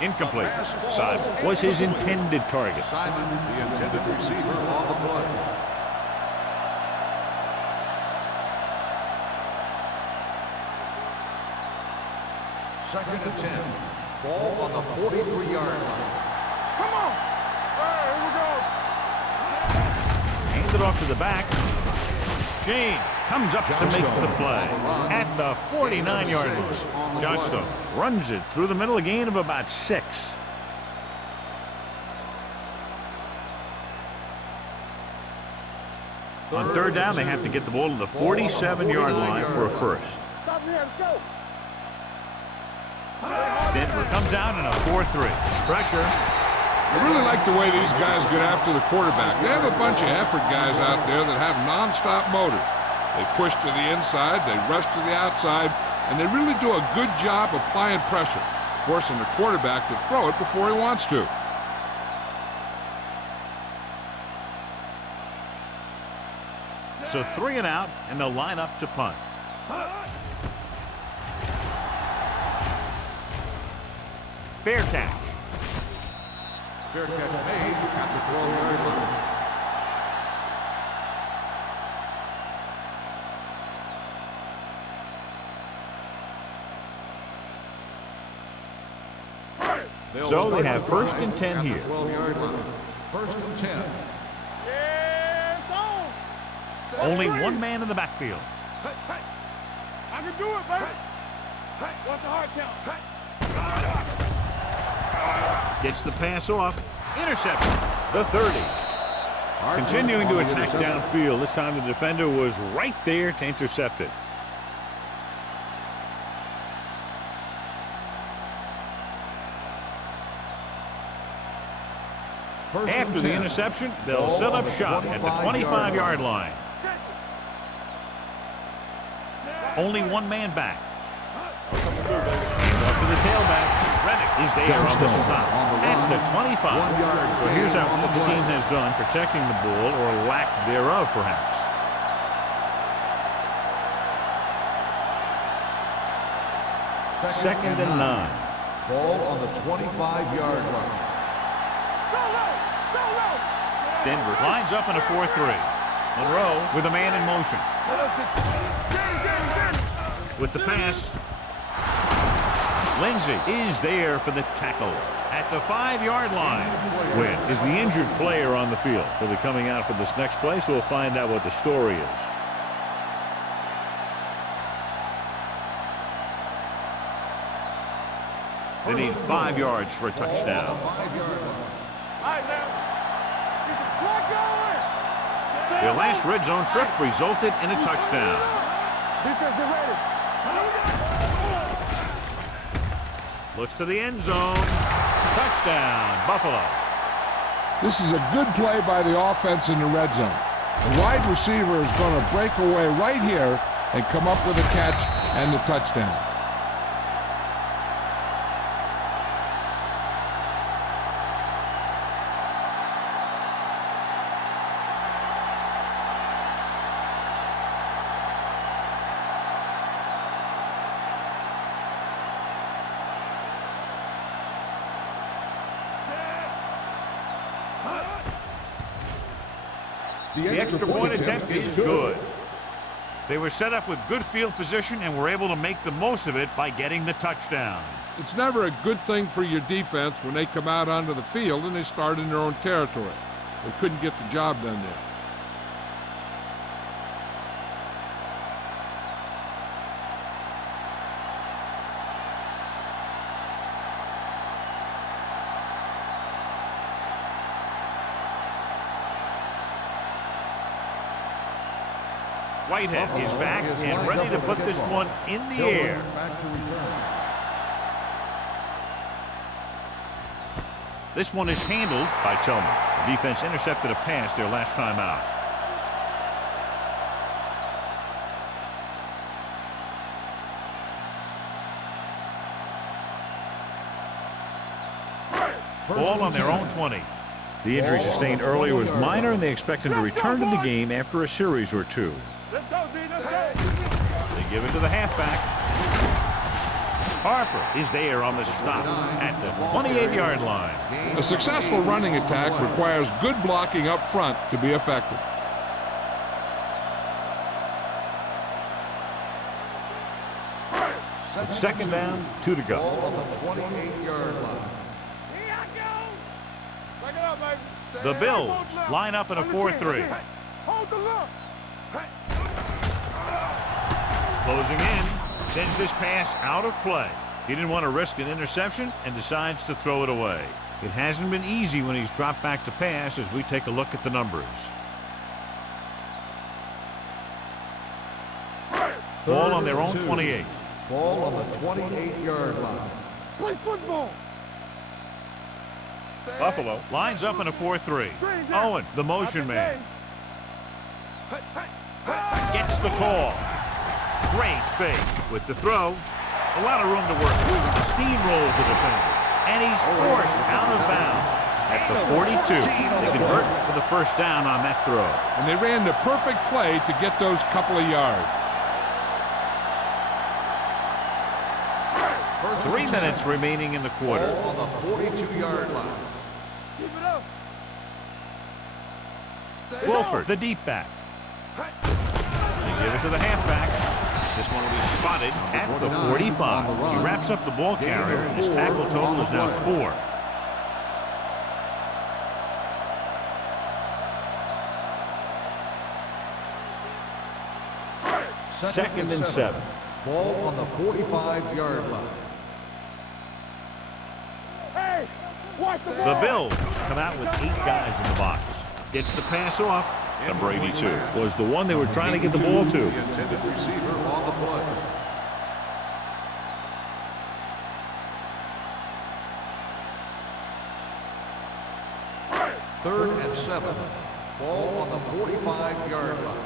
Incomplete. Simon was his intended target. Simon, the intended receiver on the play. Second and 10. Ball on the 43-yard line. Come on. Here we go. Hands it off to the back. James comes up to make the play at the 49-yard line. Johnstone runs it through the middle, a gain of about 6. On third down, they have to get the ball to the 47-yard line for a first. Stop here. Let's go. Denver comes out in a 4-3. Pressure. I really like the way these guys get after the quarterback. They have a bunch of effort guys out there that have nonstop motors. They push to the inside, they rush to the outside, and they really do a good job applying pressure, forcing the quarterback to throw it before he wants to. So 3 and out, and they'll line up to punt. Fair catch. Fair catch made at the 12-yard line. So they have first and 10 here. 12-yard line. First and 10. Yeah, it's on. Only one man in the backfield. Hey, hey. I can do it, baby. Hey, what's the hard count? Hey. Gets the pass off. Interception. The 30. Continuing to attack downfield. This time the defender was right there to intercept it. After the interception, they'll set up shop at the 25-yard line. Only one man back. Hands off to the tailback. Reddick is there on the stop at the 25. So here's how each team has done protecting the ball, or lack thereof, perhaps. Second and 9. Ball on the 25-yard line. Denver lines up in a 4-3. Monroe with a man in motion. With the pass. Lindsey is there for the tackle at the 5-yard line. Wynn is the injured player on the field. He'll be coming out for this next play, so we'll find out what the story is. They need 5 yards for a touchdown. Their last red zone trip resulted in a touchdown. Defense, get ready. Looks to the end zone. Touchdown, Buffalo. This is a good play by the offense in the red zone. The wide receiver is going to break away right here and come up with a catch and the touchdown. The extra point attempt is good. They were set up with good field position and were able to make the most of it by getting the touchdown. It's never a good thing for your defense when they come out onto the field and they start in their own territory. They couldn't get the job done there. Whitehead is back and ready to put this one in the air. This one is handled by Tillman. The defense intercepted a pass their last time out. Ball on their own 20. The injury sustained earlier was minor, and they expect him to return to the game after a series or two. Let's go, D. Let's go. They give it to the halfback. Harper is there on the stop at the 28-yard line. A successful running attack requires good blocking up front to be effective. It's second down, 2 to go. On the 28-yard line. Here I go. Back it up, baby. The Bills line up in a 4-3. Hold the look. Closing in, sends this pass out of play. He didn't want to risk an interception and decides to throw it away. It hasn't been easy when he's dropped back to pass as we take a look at the numbers. Ball on their own 28. Ball on the 28-yard line. Play football. Buffalo lines up in a 4-3. Owen, the motion man, gets the call. Great fake with the throw. A lot of room to work with. Steamrolls the defender. And he's forced out of bounds at the 42. They convert for the first down on that throw. And they ran the perfect play to get those couple of yards. 3 minutes remaining in the quarter. Ball on the 42-yard line. Keep it up. Wolford, the deep back. They give it to the halfback. This one will be spotted at the 45. He wraps up the ball carrier, and his tackle total is now 4. Second and 7. Ball on the 45-yard line. Hey, watch the ball. The Bills come out with 8 guys in the box. Gets the pass off. Number 82 was the one they were trying to get the ball to. The intended receiver on the play. Third and 7. Ball on the 45-yard line.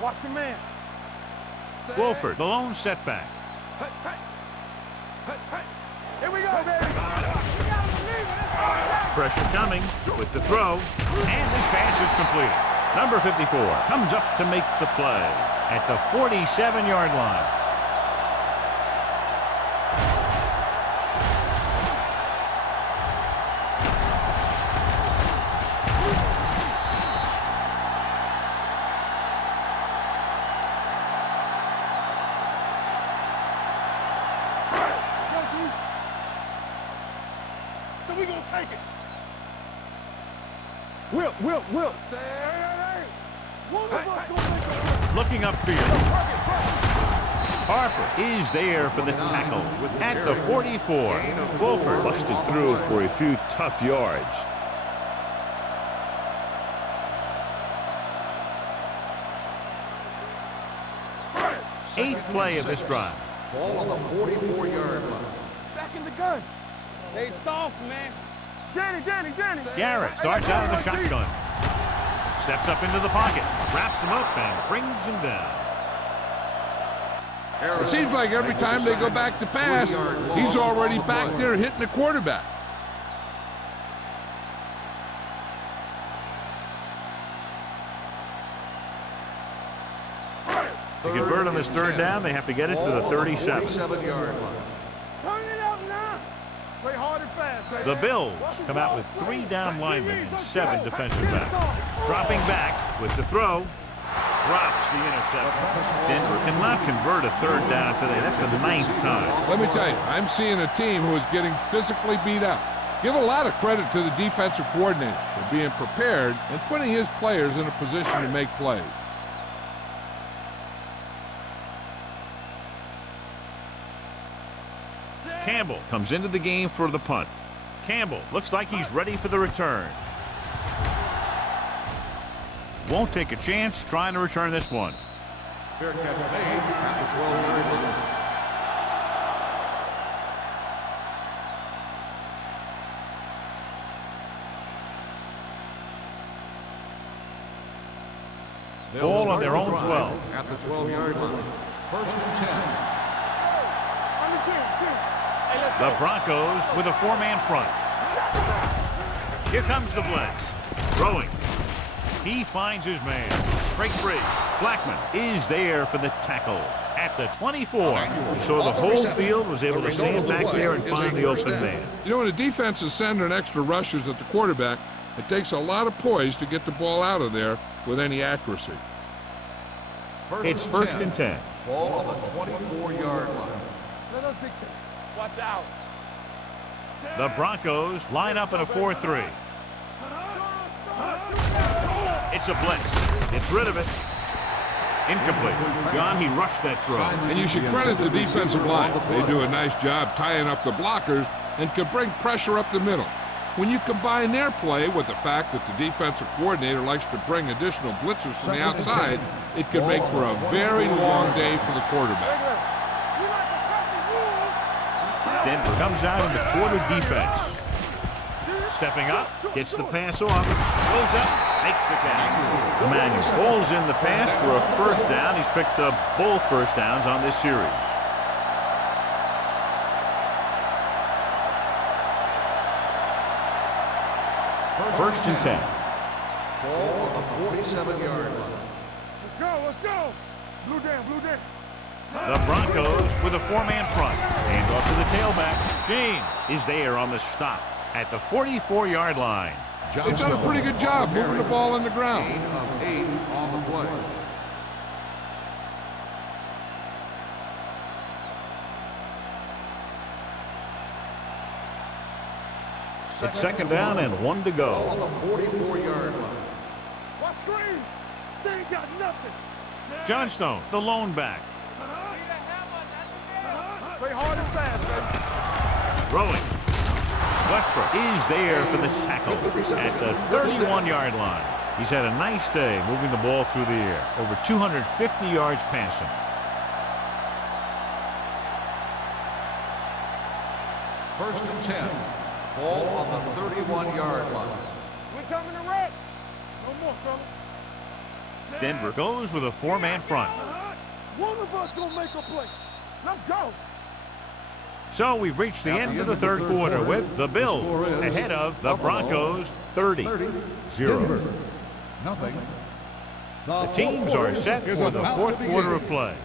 Watch your man. Wolford, the lone setback. Here we go, baby. We gotta believe it. Pressure coming with the throw, and this pass is completed. Number 54 comes up to make the play at the 47-yard line. So we gonna take it. Will. Hey. One of us gonna make it. Looking upfield. Harper is there for the tackle at the 44. Wolford busted through for a few tough yards. Eighth play of this drive. Ball on the 44-yard line. Back in the gun. They soft, man. Danny. Garrett starts out in the shotgun. Steps up into the pocket, wraps him up, and brings him down. It seems like every time they go back to pass, he's already back there hitting the quarterback. To convert on this third down, they have to get it to the 37. 37-yard line. Turn it up now. Play hard and fast. The Bills come out with 3 down linemen and 7 defensive backs. Dropping back with the throw. Drops the interception. Denver cannot convert a third down today. That's the 9th time. Let me tell you, I'm seeing a team who is getting physically beat up. Give a lot of credit to the defensive coordinator for being prepared and putting his players in a position to make plays. Campbell comes into the game for the punt. Campbell looks like he's ready for the return. won't take a chance trying to return this one. Fair catch made at the 12-yard line. Ball on their own 12. At the 12-yard line. First and 10. The Broncos with a four-man front. Here comes the blitz. Throwing. He finds his man. Breaks free. Blackman is there for the tackle at the 24. So the whole field was able to stand back there and find the open man. You know, when a defense is sending extra rushers at the quarterback, it takes a lot of poise to get the ball out of there with any accuracy. It's first and 10. Ball on the 24-yard line. Let us dictate. Watch out. The Broncos line up in a 4-3. It's a blitz. Gets rid of it. Incomplete. John, he rushed that throw. And you should credit the defensive line. They do a nice job tying up the blockers and can bring pressure up the middle. When you combine their play with the fact that the defensive coordinator likes to bring additional blitzers from the outside, it can make for a very long day for the quarterback. Denver comes out in the quarter defense. Stepping up, gets the pass off, goes up, takes the catch. Emmanuel pulls in the pass for a first down. He's picked up both first downs on this series. First and 10. Ball on the 47-yard line. Let's go, let's go. Blue down, blue down. The Broncos with a four-man front. Hand off to the tailback. James is there on the stop at the 44-yard line. They've done a pretty good job moving the ball in the ground. Gain of 8 on the play. It's second down and 1 to go. On the 44-yard line. What screen? They ain't got nothing. Johnstone, the lone back. Play hard and fast, baby. Throwing. Westbrook is there for the tackle at the 31-yard line. He's had a nice day moving the ball through the air. Over 250 yards passing. First and 10. Ball on the 31-yard line. We're coming to wreck. No more, fella. Denver goes with a four-man front. One of us gonna make a play. Let's go. So we've reached the end of the third quarter with the Bills ahead of the Broncos 30-0. Nothing. The teams are set for the fourth quarter of play.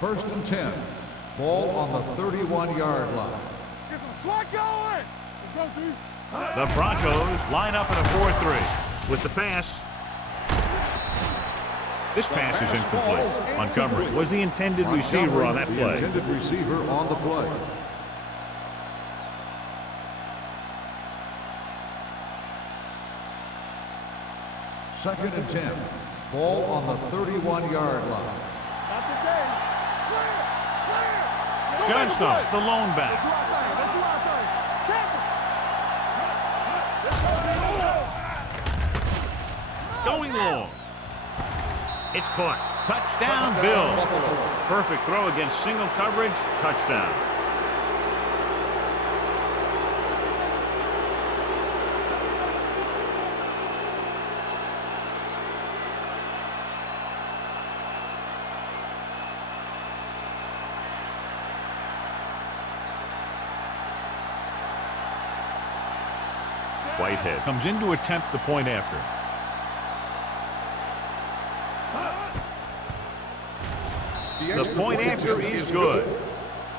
First and 10. Ball on the 31-yard line. Get some slack going. Let's go, G. The Broncos line up in a 4-3 with the pass. This pass is incomplete. Montgomery was the intended receiver on that play. Intended receiver on the play. Second and 10. Ball on the 31-yard line. Not today. Clear. Clear. Johnstone, the lone back. Let's do our thing. Going long. It's caught. Touchdown, Bills. Perfect throw against single coverage. Touchdown. Whitehead comes in to attempt the point after. The point after is good.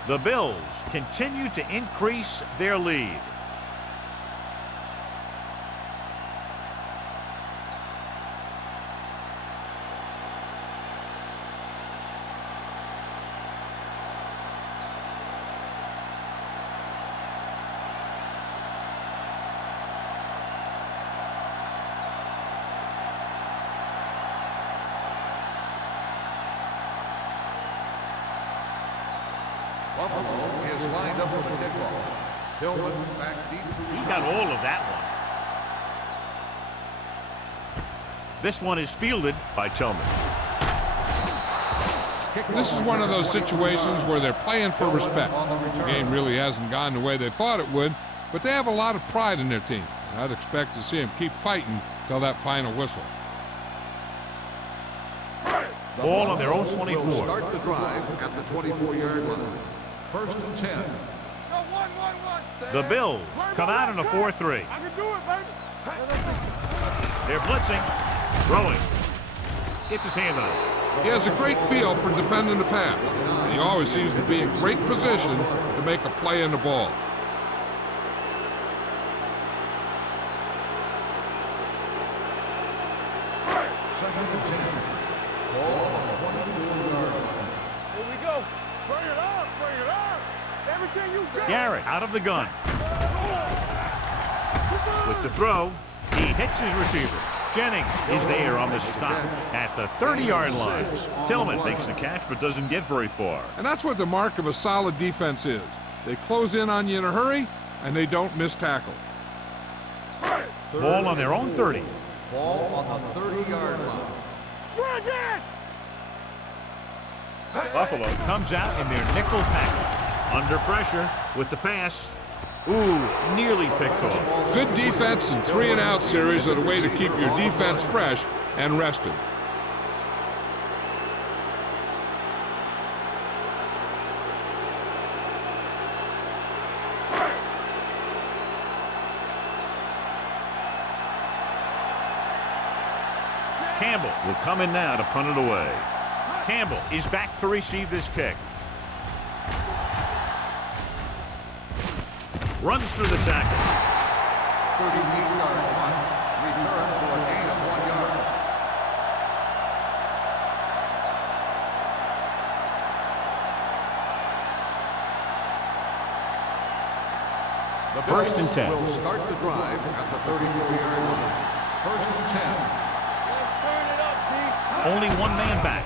The Bills continue to increase their lead. Buffalo is lined up for the kickoff. Tillman back deep. He got all of that one. This one is fielded by Tillman. This is one of those situations where they're playing for respect. The game really hasn't gone the way they thought it would, but they have a lot of pride in their team. I'd expect to see them keep fighting till that final whistle. Ball on their own 24. Will start the drive at the 24-yard line. 1st and 10. The Bills come out in a 4-3. I can do it, baby. They're blitzing. Throwing. Gets his hand on it. He has a great feel for defending the pass, and he always seems to be in great position to make a play in the ball. Second and 10. Ball on the 24-yard line. Here we go. Bring it up. Bring it up. Everything you got. Garrett out of the gun. With the throw, he hits his receiver. Jennings is there on the stop at the 30-yard line. Tillman makes the catch but doesn't get very far. And that's what the mark of a solid defense is. They close in on you in a hurry, and they don't miss tackle. Ball on their own 30. Ball on the 30-yard line. Bring it. Buffalo comes out in their nickel package. Under pressure with the pass. Ooh, nearly picked off. Good defense and 3-and-out series are the way to keep your defense fresh and rested. Campbell will come in now to punt it away. Campbell is back to receive this kick. Runs through the tackle. 38-yard punt. Return for a gain of 1 yard. The 1st and 10. Will start the drive at the 34-yard line. 1st and 10. Only one man back.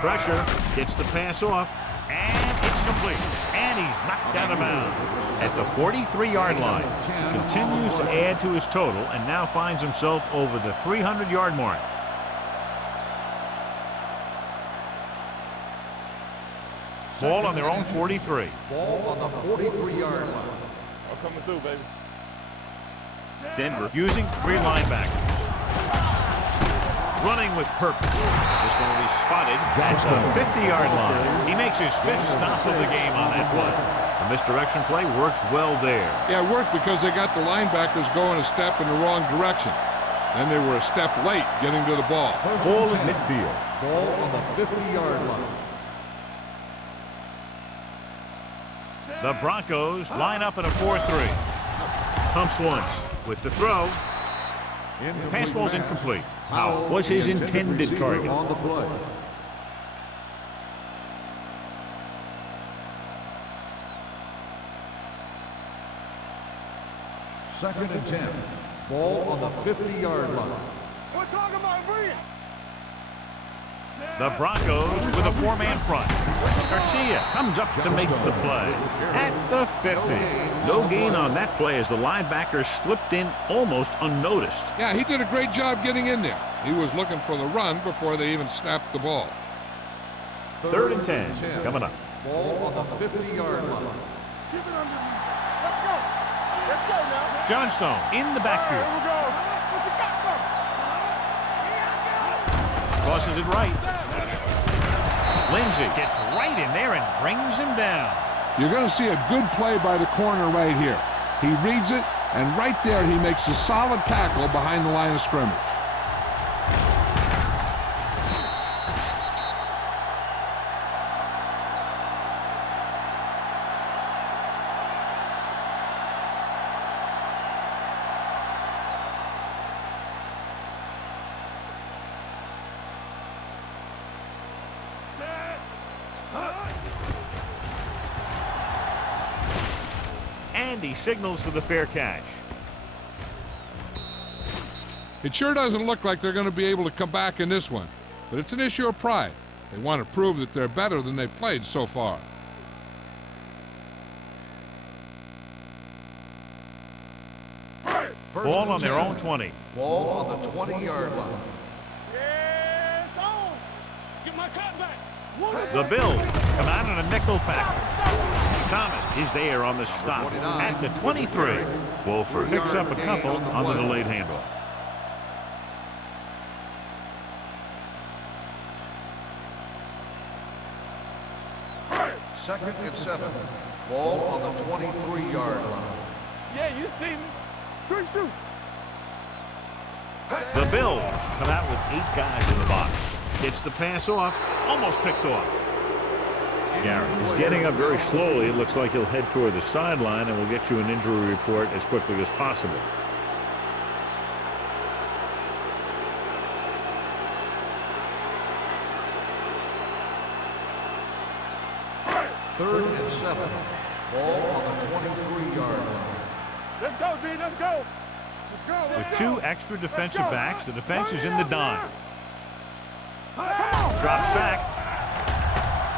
Pressure gets the pass off, and it's complete. And he's knocked out of bounds at the 43-yard line. Continues to add to his total and now finds himself over the 300-yard mark. Ball on their own 43. Ball on the 43-yard line. I'm coming through, baby. Denver using 3 linebackers. Running with purpose. This one will be spotted at the 50-yard line. He makes his 5th stop of the game on that play. The misdirection play works well there. Yeah, it worked because they got the linebackers going a step in the wrong direction. Then they were a step late getting to the ball. Ball at midfield. Ball on the 50-yard line. The Broncos line up in a 4-3. Pumps once with the throw. Pass ball's incomplete. Powell was his intended target. On the play. Second and 10. Ball on the 50-yard line. We're talking about bring it. The Broncos with a 4-man front. Garcia comes up to make the play at the 50. No gain on that play as the linebacker slipped in almost unnoticed. Yeah, he did a great job getting in there. He was looking for the run before they even snapped the ball. 3rd and 10 coming up. Ball on the 50-yard line. Keep it under me. Let's go. Let's go now. Johnstone in the Here backfield. we go. What you got, bro? Crosses it right. Lindsey gets right in there and brings him down. You're going to see a good play by the corner right here. He reads it, and right there he makes a solid tackle behind the line of scrimmage. And he signals for the fair catch. It sure doesn't look like they're going to be able to come back in this one, but it's an issue of pride. They want to prove that they're better than they've played so far. Ball on their own 20. Ball on the 20-yard line. Yeah, it's on. Get my cut back. The Bills come out in a nickel package. Thomas is there on the stop at the 23. Wolford picks up a couple on the delayed handoff. Second and 7. Ball on the 23-yard line. Yeah, you see me. Good shoot. The Bills come out with 8 guys in the box. Gets the pass off, almost picked off. Garrett is getting up very slowly. It looks like he'll head toward the sideline, and we'll get you an injury report as quickly as possible. Third and 7. Ball on the 23-yard line. Let's go, D. Let's go. Let's go. With 2 extra defensive backs, the defense is in the dime. Drops back.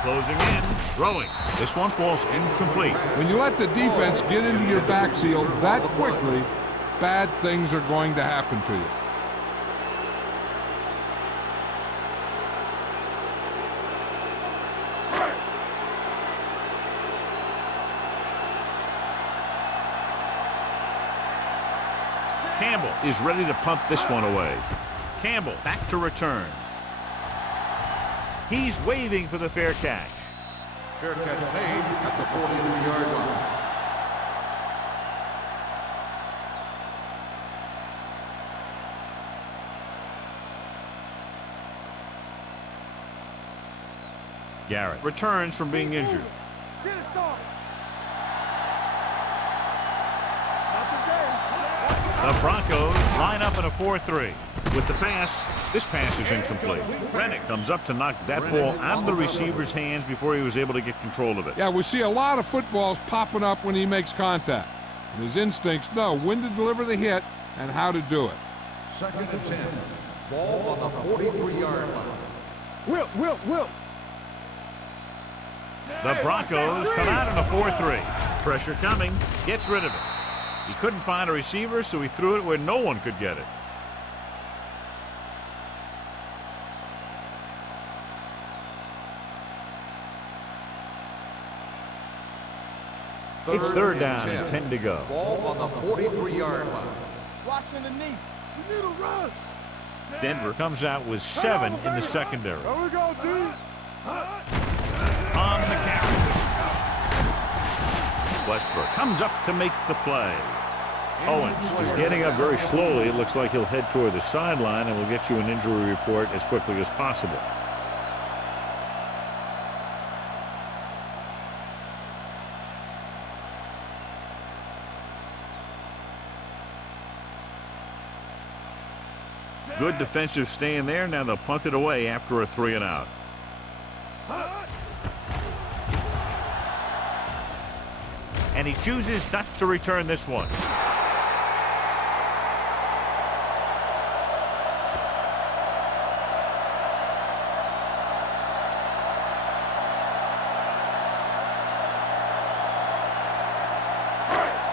Closing in. Throwing. This one falls incomplete. When you let the defense get into your backfield that quickly, bad things are going to happen to you. Campbell is ready to punt this one away. Campbell back to return. He's waving for the fair catch. Fair catch made at the 43-yard line. Garrett returns from being injured. Get it started. The Broncos line up in a 4-3. With the pass, this pass is incomplete. Rennick comes up to knock that ball out of the receiver's hands before he was able to get control of it. Yeah, we see a lot of footballs popping up when he makes contact. And his instincts know when to deliver the hit and how to do it. Second and 10. Ball on the 43-yard line. Wilt. The Broncos come out in a 4-3. Pressure coming, gets rid of it. He couldn't find a receiver, so he threw it where no one could get it. It's third down and 10 to go. Ball on the 43-yard line. Watch underneath. We need a rush. Denver comes out with 7 in the secondary. There we go, D. On the carry. Westbrook comes up to make the play. Owens is getting up very slowly. It looks like he'll head toward the sideline, and we'll get you an injury report as quickly as possible. Good defensive stand there. Now they'll punt it away after a 3-and-out. And he chooses not to return this one.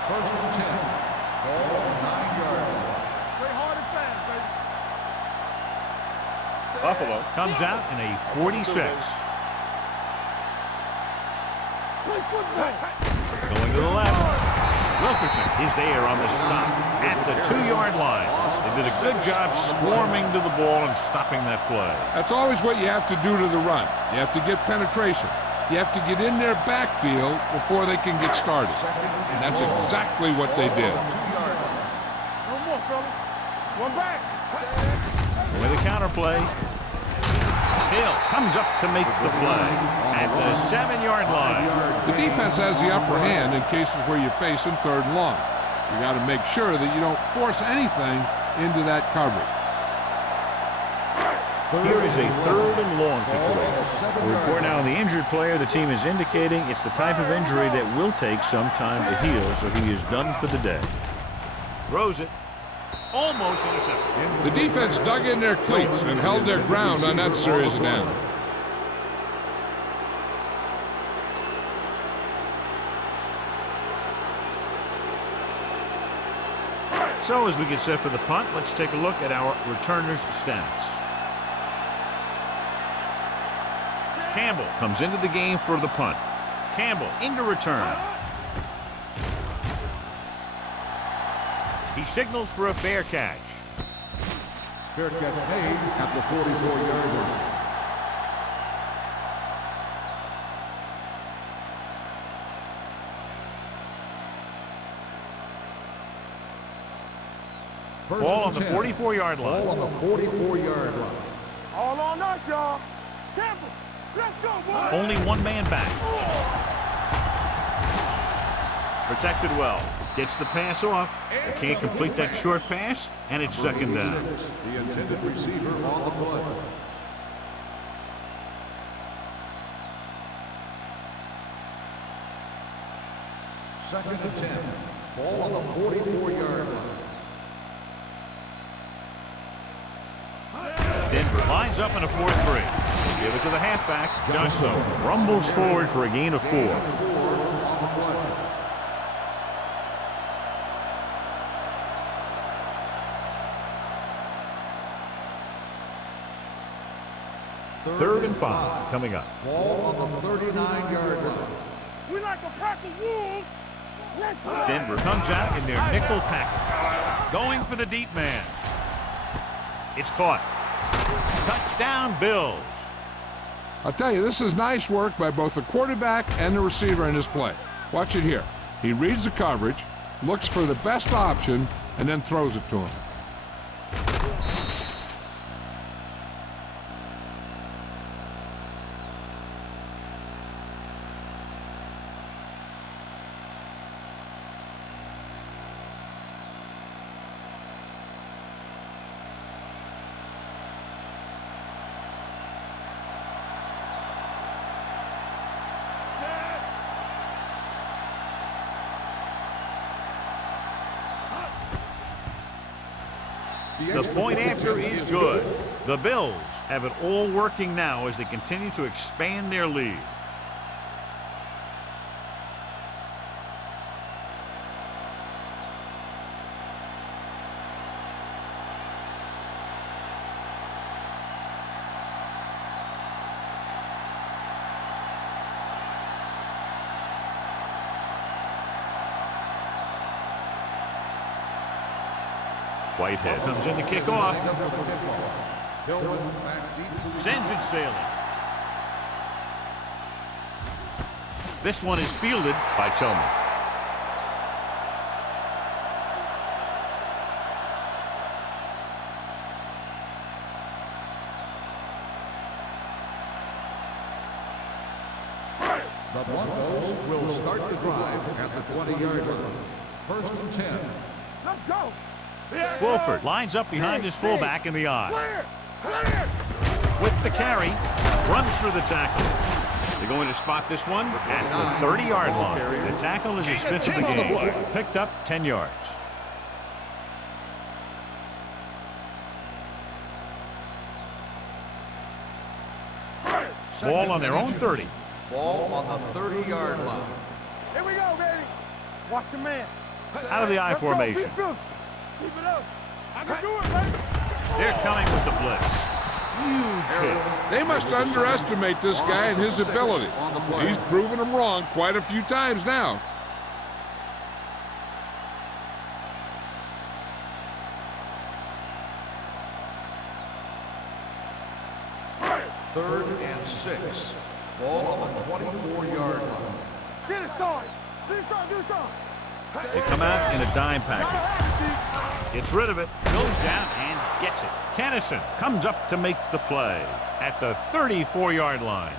First and 10. Ball on the 9-yard line. Play hard and fast, baby. Buffalo comes out in a 46. Play football. Going to the left. Wilkerson is there on the stop at the 2-yard line. They did a good job swarming to the ball and stopping that play. That's always what you have to do to the run. You have to get penetration. You have to get in their backfield before they can get started. And that's exactly what they did. 2-yard line. One more, fella. One back. With a counterplay. Hill comes up to make the play at the 7-yard line. The defense has the upper hand in cases where you're facing 3rd and long. You got to make sure that you don't force anything into that coverage. Here is a 3rd and long situation. A report now on the injured player. The team is indicating it's the type of injury that will take some time to heal, so he is done for the day. Throws it. Almost intercepted. The defense dug in their cleats and held their ground on that series of downs. So as we get set for the punt, let's take a look at our returners' stats. Campbell comes into the game for the punt. Campbell into return. He signals for a fair catch. Fair catch made at the 44-yard line. Ball on the 44-yard line. Ball on the 44-yard line. All on us, y'all. Campbell, let's go, boy. Only one man back. Protected well. Gets the pass off. Can't complete that short pass, and it's second down. The intended receiver on the play. Second and 10. Ball on the 44-yard line. Denver lines up in a 4-3. We'll give it to the halfback. Johnson rumbles forward for a gain of 4. Third and 5 coming up. Ball on the 39-yard line. We like a pack of wolves. Let's go. Denver comes out in their nickel package. Going for the deep man. It's caught. Touchdown, Bills. I'll tell you, this is nice work by both the quarterback and the receiver in this play. Watch it here. He reads the coverage, looks for the best option, and then throws it to him. The point after is good. The Bills have it all working now as they continue to expand their lead. Whitehead comes in to kick off. Sends it sailing. This one is fielded by Tillman. The Broncos will start the drive at the 20-yard line. First and 10. Let's go. Wolford lines up behind his fullback in the eye. Clear. Clear. With the carry, runs through the tackle. They're going to spot this one at the 30-yard line. The tackle is his 5th of the game. Picked up 10 yards. Ball on their own 30. Ball on the 30-yard line. Here we go, baby. Watch your man. Out of the I Let's go. formation. Keep it up. I can do it, baby. They're coming with the blitz. Huge hit. They must underestimate this guy and his ability. He's proven them wrong quite a few times now. Third and 6. Ball on the 24-yard line. Get it, Sarge. Do something. They come out in a dime package. Gets rid of it, goes down and gets it. Kennison comes up to make the play at the 34-yard line.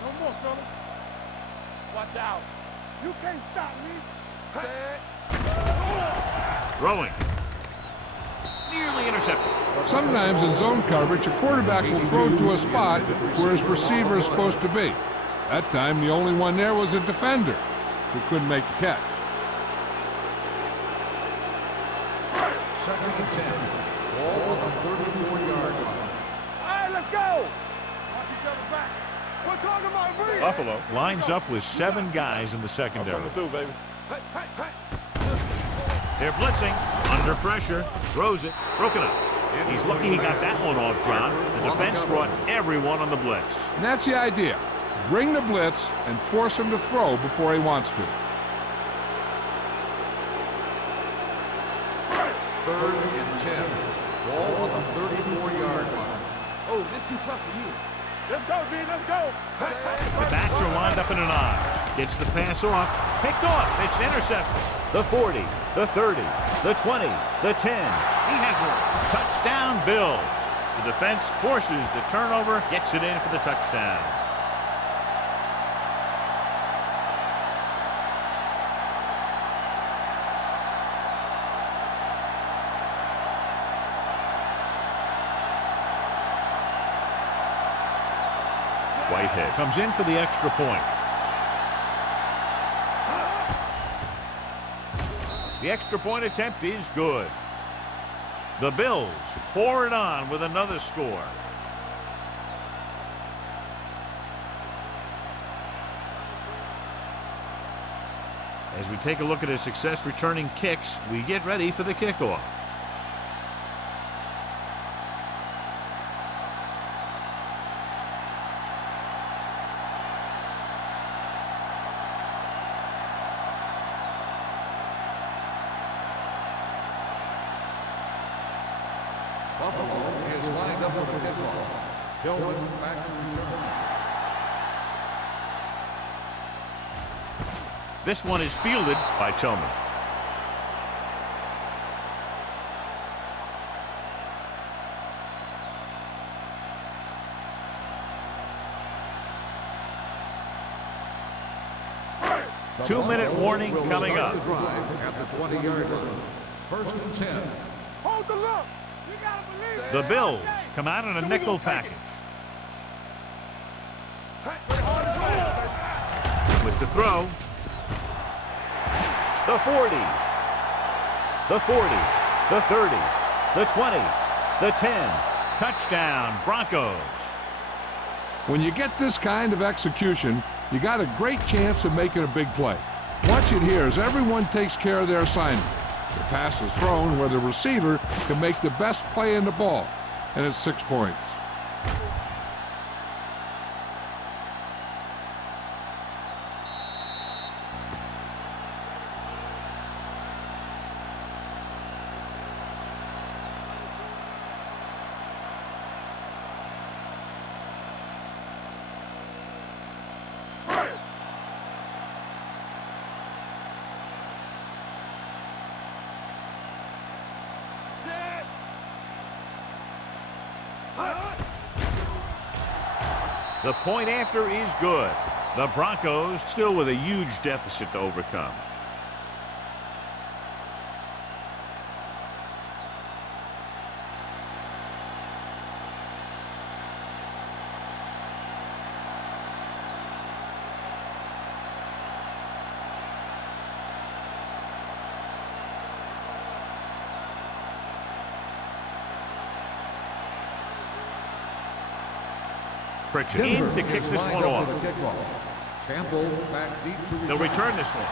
No more, fella. Watch out. You can't stop me. Throwing. Nearly intercepted. Sometimes in zone coverage, a quarterback will throw to a spot where his receiver is supposed to be. That time, the only one there was a defender who couldn't make the catch. Second and 10. Ball on the 34-yard line. All right, let's go. Watch each other back. We're talking about breathe. Buffalo lines up with 7 guys in the secondary. baby. They're blitzing, under pressure, throws it, broken up. He's lucky he got that one off, John. The defense brought everyone on the blitz. And that's the idea. Bring the blitz and force him to throw before he wants to. Third and 10. Ball on the 34-yard line. Oh, this too tough for you. Let's go, D, let's go. The backs are lined up in an I. Gets the pass off, picked off, it's intercepted. The 40, the 30, the 20, the 10. He has one. Touchdown, Bills. The defense forces the turnover, gets it in for the touchdown. Whitehead comes in for the extra point. The extra point attempt is good. The Bills pour it on with another score. As we take a look at his success returning kicks, we get ready for the kickoff. Buffalo is lined up with a kickoff. Tillman back to return. This one is fielded by Tillman. Two-minute warning coming up. At the 20-yard line. First and 10. Hold the look. You gotta believe it. The Bills come out in a nickel package. With the throw. The 40. The 40. The 30. The 20. The 10. Touchdown, Broncos. When you get this kind of execution, you got a great chance of making a big play. Watch it here as everyone takes care of their assignment. The pass is thrown where the receiver can make the best play in the ball, and it's 6 points. The point after is good. The Broncos still with a huge deficit to overcome. Pritchett in to kick this one off. Campbell back deep to They'll return this one.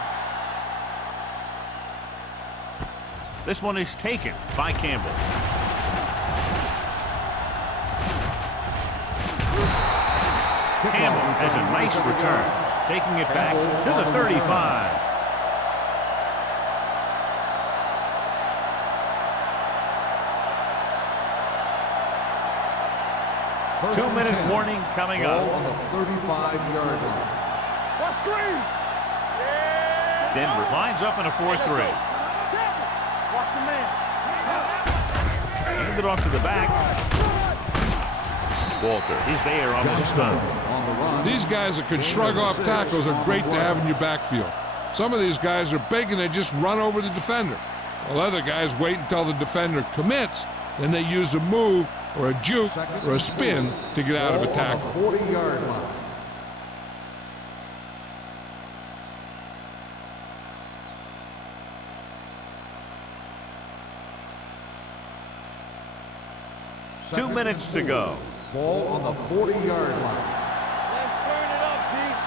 This one is taken by Campbell. Campbell has a nice return, taking it back to the 35. Two-minute warning coming up. on the 35-yard line. What screen? Yeah. Denver lines up in a 4-3. Watch the man. Hand it off to the back. Walter is there on the stun. On the run. These guys that can shrug off tackles are great to have in your backfield. Some of these guys are big and they just run over the defender, while other guys wait until the defender commits, then they use a move or a juke or a spin to get out of a tackle. 40-yard line. 2 minutes to go. Ball on the 40-yard line. Let's turn it up, Pete.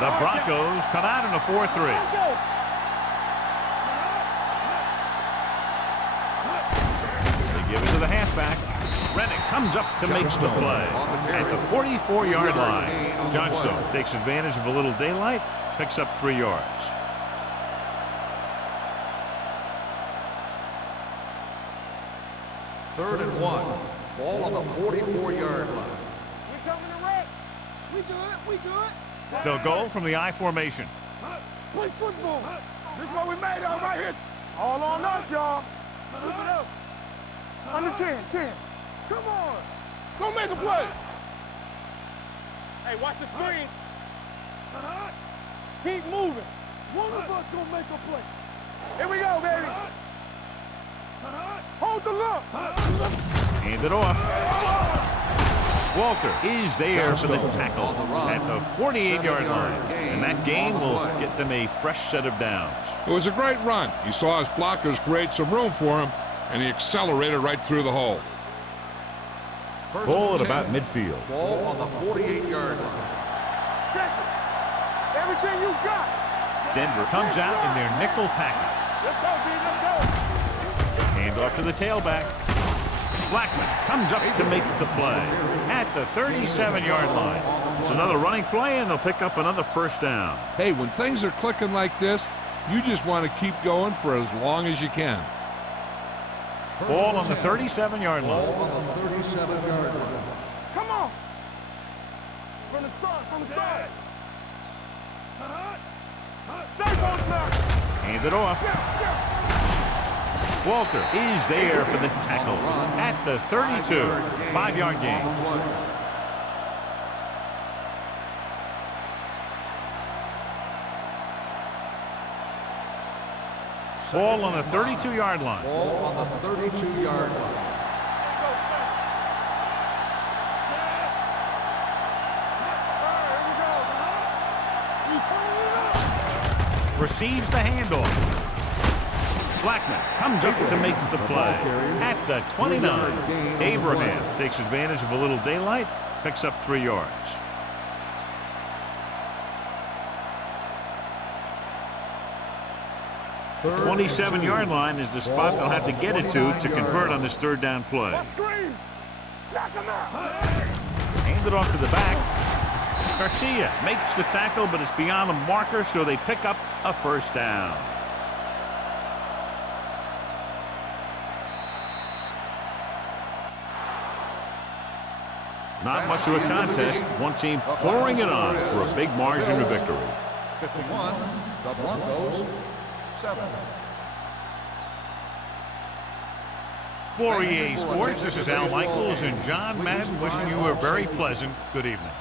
The Broncos come out in a 4-3. Let's go. They give it to the halfback. Rennick comes up to make the play at the 44-yard line. Johnstone takes advantage of a little daylight, picks up 3 yards. Third and 1. Ball on the 44-yard line. We coming to wreck. We good. We good. They'll go from the I formation. Play football. This is what we made of right here. All on us, y'all. Keep it up. Under 10. Come on. Go make a play. Hey, watch the screen. Keep moving. One of us gonna make a play. Here we go, baby. Hold the look. Hand it off. Walker is there for the tackle at the 48-yard line. And that gain will get them a fresh set of downs. It was a great run. He saw his blockers create some room for him, and he accelerated right through the hole. Ball at about midfield. Ball on the 48-yard line. Check it. Everything you got. Denver comes out in their nickel package. Let's go, B. Let's go. Hand off to the tailback. Blackman comes up to make the play at the 37-yard line. It's another running play, and they'll pick up another first down. Hey, when things are clicking like this, you just want to keep going for as long as you can. Ball on the 37-yard Ball line. on the 37-yard line. Come on. From the start. Stay on track. Hand it off. Walker is there for the tackle at the 32. 5-yard gain. Ball on the 32-yard line. Ball on the 32-yard line. Receives the handoff. Blackman comes up to make the play at the 29. Abraham takes advantage of a little daylight, picks up 3 yards. The 27-yard line is the spot they'll have to get it to convert on this third down play. Screen. Knock him out. Hand it off to the back. Garcia makes the tackle, but it's beyond the marker, so they pick up a first down. Not much of a contest. One team pouring it on for a big margin of victory. 51, the Broncos, 7. For EA Sports, this is Al Michaels and John Madden wishing you a very pleasant good evening.